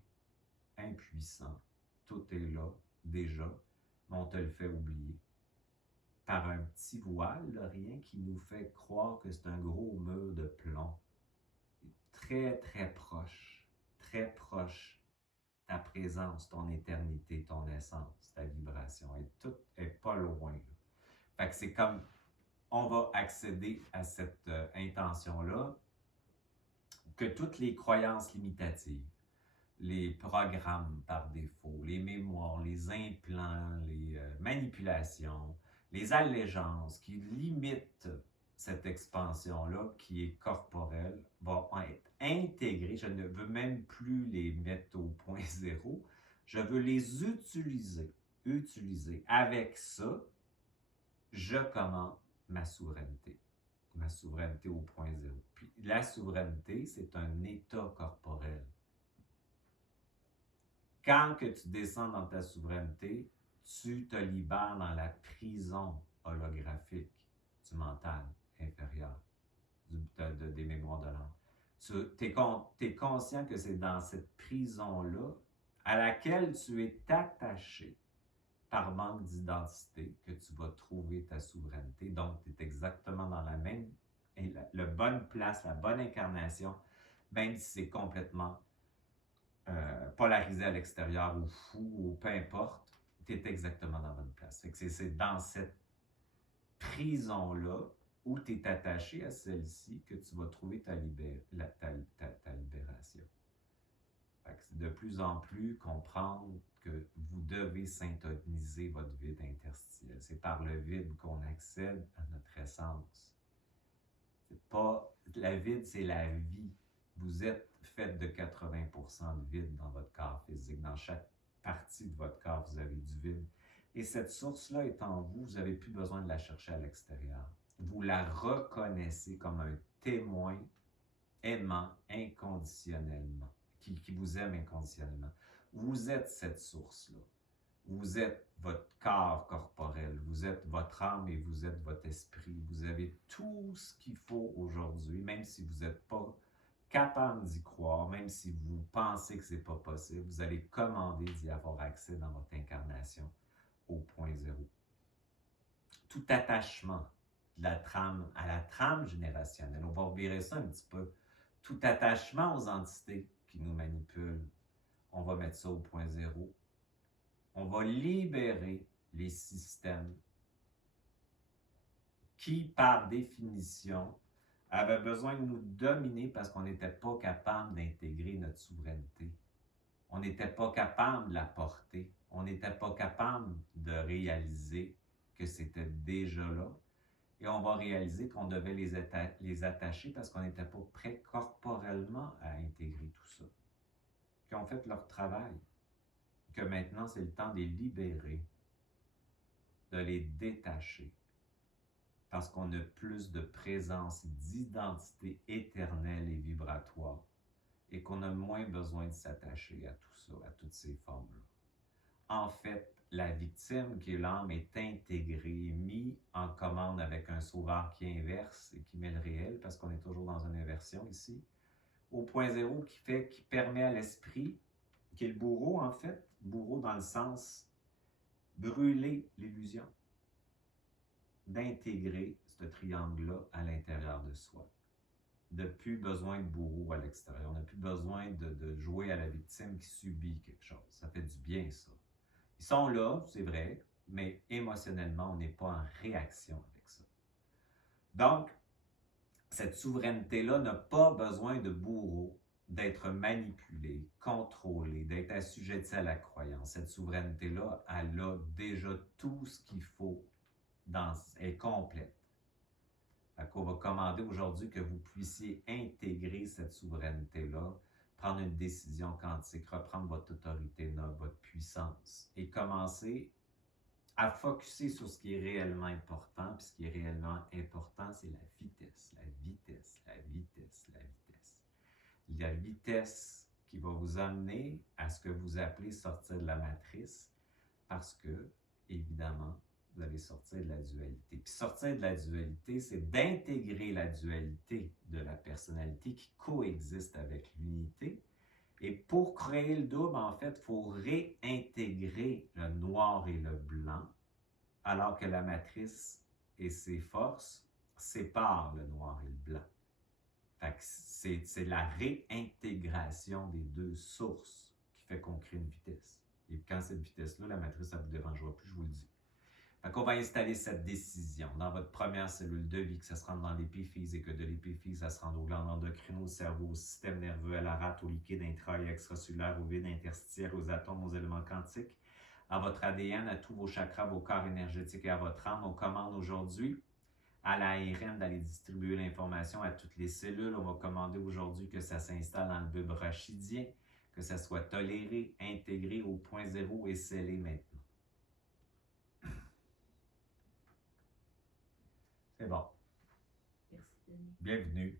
impuissant. Tout est là, déjà, mais on te le fait oublier. Par un petit voile, là, rien qui nous fait croire que c'est un gros mur de plomb. Très, très proche, ta présence, ton éternité, ton essence, ta vibration, et tout est pas loin. Là. Fait que c'est comme, on va accéder à cette intention-là, que toutes les croyances limitatives, les programmes par défaut, les mémoires, les implants, les manipulations, les allégeances qui limitent cette expansion-là, qui est corporelle, vont être intégrées. Je ne veux même plus les mettre au point zéro. Je veux les utiliser. Avec ça, je commande ma souveraineté. Ma souveraineté au point zéro. Puis la souveraineté, c'est un état corporel. Quand que tu descends dans ta souveraineté, tu te libères dans la prison holographique du mental inférieur, des mémoires de l'âme. Tu es conscient que c'est dans cette prison-là à laquelle tu es attaché par manque d'identité que tu vas trouver ta souveraineté. Donc, tu es exactement dans la même, la bonne place, la bonne incarnation, même si c'est complètement polarisé à l'extérieur ou fou ou peu importe, tu es exactement dans la bonne place. Fait que c'est dans cette prison-là où tu es attaché à celle-ci que tu vas trouver ta libération. Fait que c'est de plus en plus comprendre que vous devez syntoniser votre vide interstitiel. C'est par le vide qu'on accède à notre essence. C'est pas... La vide, c'est la vie. Vous êtes fait de 80% de vide dans votre corps physique. Dans chaque partie de votre corps, vous avez du vide. Et cette source-là est en vous, vous n'avez plus besoin de la chercher à l'extérieur. Vous la reconnaissez comme un témoin aimant inconditionnellement, qui vous aime inconditionnellement. Vous êtes cette source-là. Vous êtes votre corps corporel, vous êtes votre âme et vous êtes votre esprit. Vous avez tout ce qu'il faut aujourd'hui, même si vous n'êtes pas capable d'y croire, même si vous pensez que ce n'est pas possible, vous allez commander d'y avoir accès dans votre incarnation au point zéro. Tout attachement à la trame générationnelle, on va revirer ça un petit peu. Tout attachement aux entités qui nous manipulent, on va mettre ça au point zéro. On va libérer les systèmes qui, par définition, avaient besoin de nous dominer parce qu'on n'était pas capable d'intégrer notre souveraineté. On n'était pas capable de la porter. On n'était pas capable de réaliser que c'était déjà là. Et on va réaliser qu'on devait les attacher parce qu'on n'était pas prêt corporellement à intégrer tout ça. Qui ont fait leur travail. Que maintenant, c'est le temps de les libérer, de les détacher. Parce qu'on a plus de présence, d'identité éternelle et vibratoire. Et qu'on a moins besoin de s'attacher à tout ça, à toutes ces formes-là. En fait, la victime, qui est l'âme, est intégrée, mise en commande avec un sauveur qui inverse et qui met le réel, parce qu'on est toujours dans une inversion ici, au point zéro qui permet à l'esprit, qui est le bourreau en fait, bourreau dans le sens brûler l'illusion, d'intégrer ce triangle-là à l'intérieur de soi. De plus besoin de bourreau à l'extérieur. On n'a plus besoin de jouer à la victime qui subit quelque chose. Ça fait du bien, ça. Ils sont là, c'est vrai, mais émotionnellement, on n'est pas en réaction avec ça. Donc, cette souveraineté-là n'a pas besoin de bourreau, d'être manipulée, contrôlée, d'être assujettie à la croyance. Cette souveraineté-là, elle a déjà tout ce qu'il faut, elle est complète. On va commander aujourd'hui que vous puissiez intégrer cette souveraineté-là, prendre une décision quantique, reprendre votre autorité noble, votre puissance et commencer à focusser sur ce qui est réellement important. Puis ce qui est réellement important, c'est la vitesse, la vitesse, la vitesse, la vitesse. La vitesse qui va vous amener à ce que vous appelez sortir de la matrice parce que, évidemment, vous allez sortir de la dualité. Puis sortir de la dualité, c'est d'intégrer la dualité de la personnalité qui coexiste avec l'unité. Et pour créer le double, en fait, il faut réintégrer le noir et le blanc, alors que la matrice et ses forces séparent le noir et le blanc. Fait que c'est la réintégration des deux sources qui fait qu'on crée une vitesse. Et quand cette vitesse-là, la matrice, ça ne vous dérangera plus, je vous le dis. Fait qu'on va installer cette décision dans votre première cellule de vie, que ça se rende dans l'épiphyse et que de l'épiphyse, ça se rende aux glandes endocrines, au cerveau, au système nerveux, à la rate, au liquide intra- et extracellulaire, au vide interstitiel, aux atomes, aux éléments quantiques, à votre ADN, à tous vos chakras, vos corps énergétiques et à votre âme. On commande aujourd'hui à l'ARN d'aller distribuer l'information à toutes les cellules. On va commander aujourd'hui que ça s'installe dans le bulbe rachidien, que ça soit toléré, intégré au point zéro et scellé maintenant. C'est bon. Merci, Denis. Bienvenue.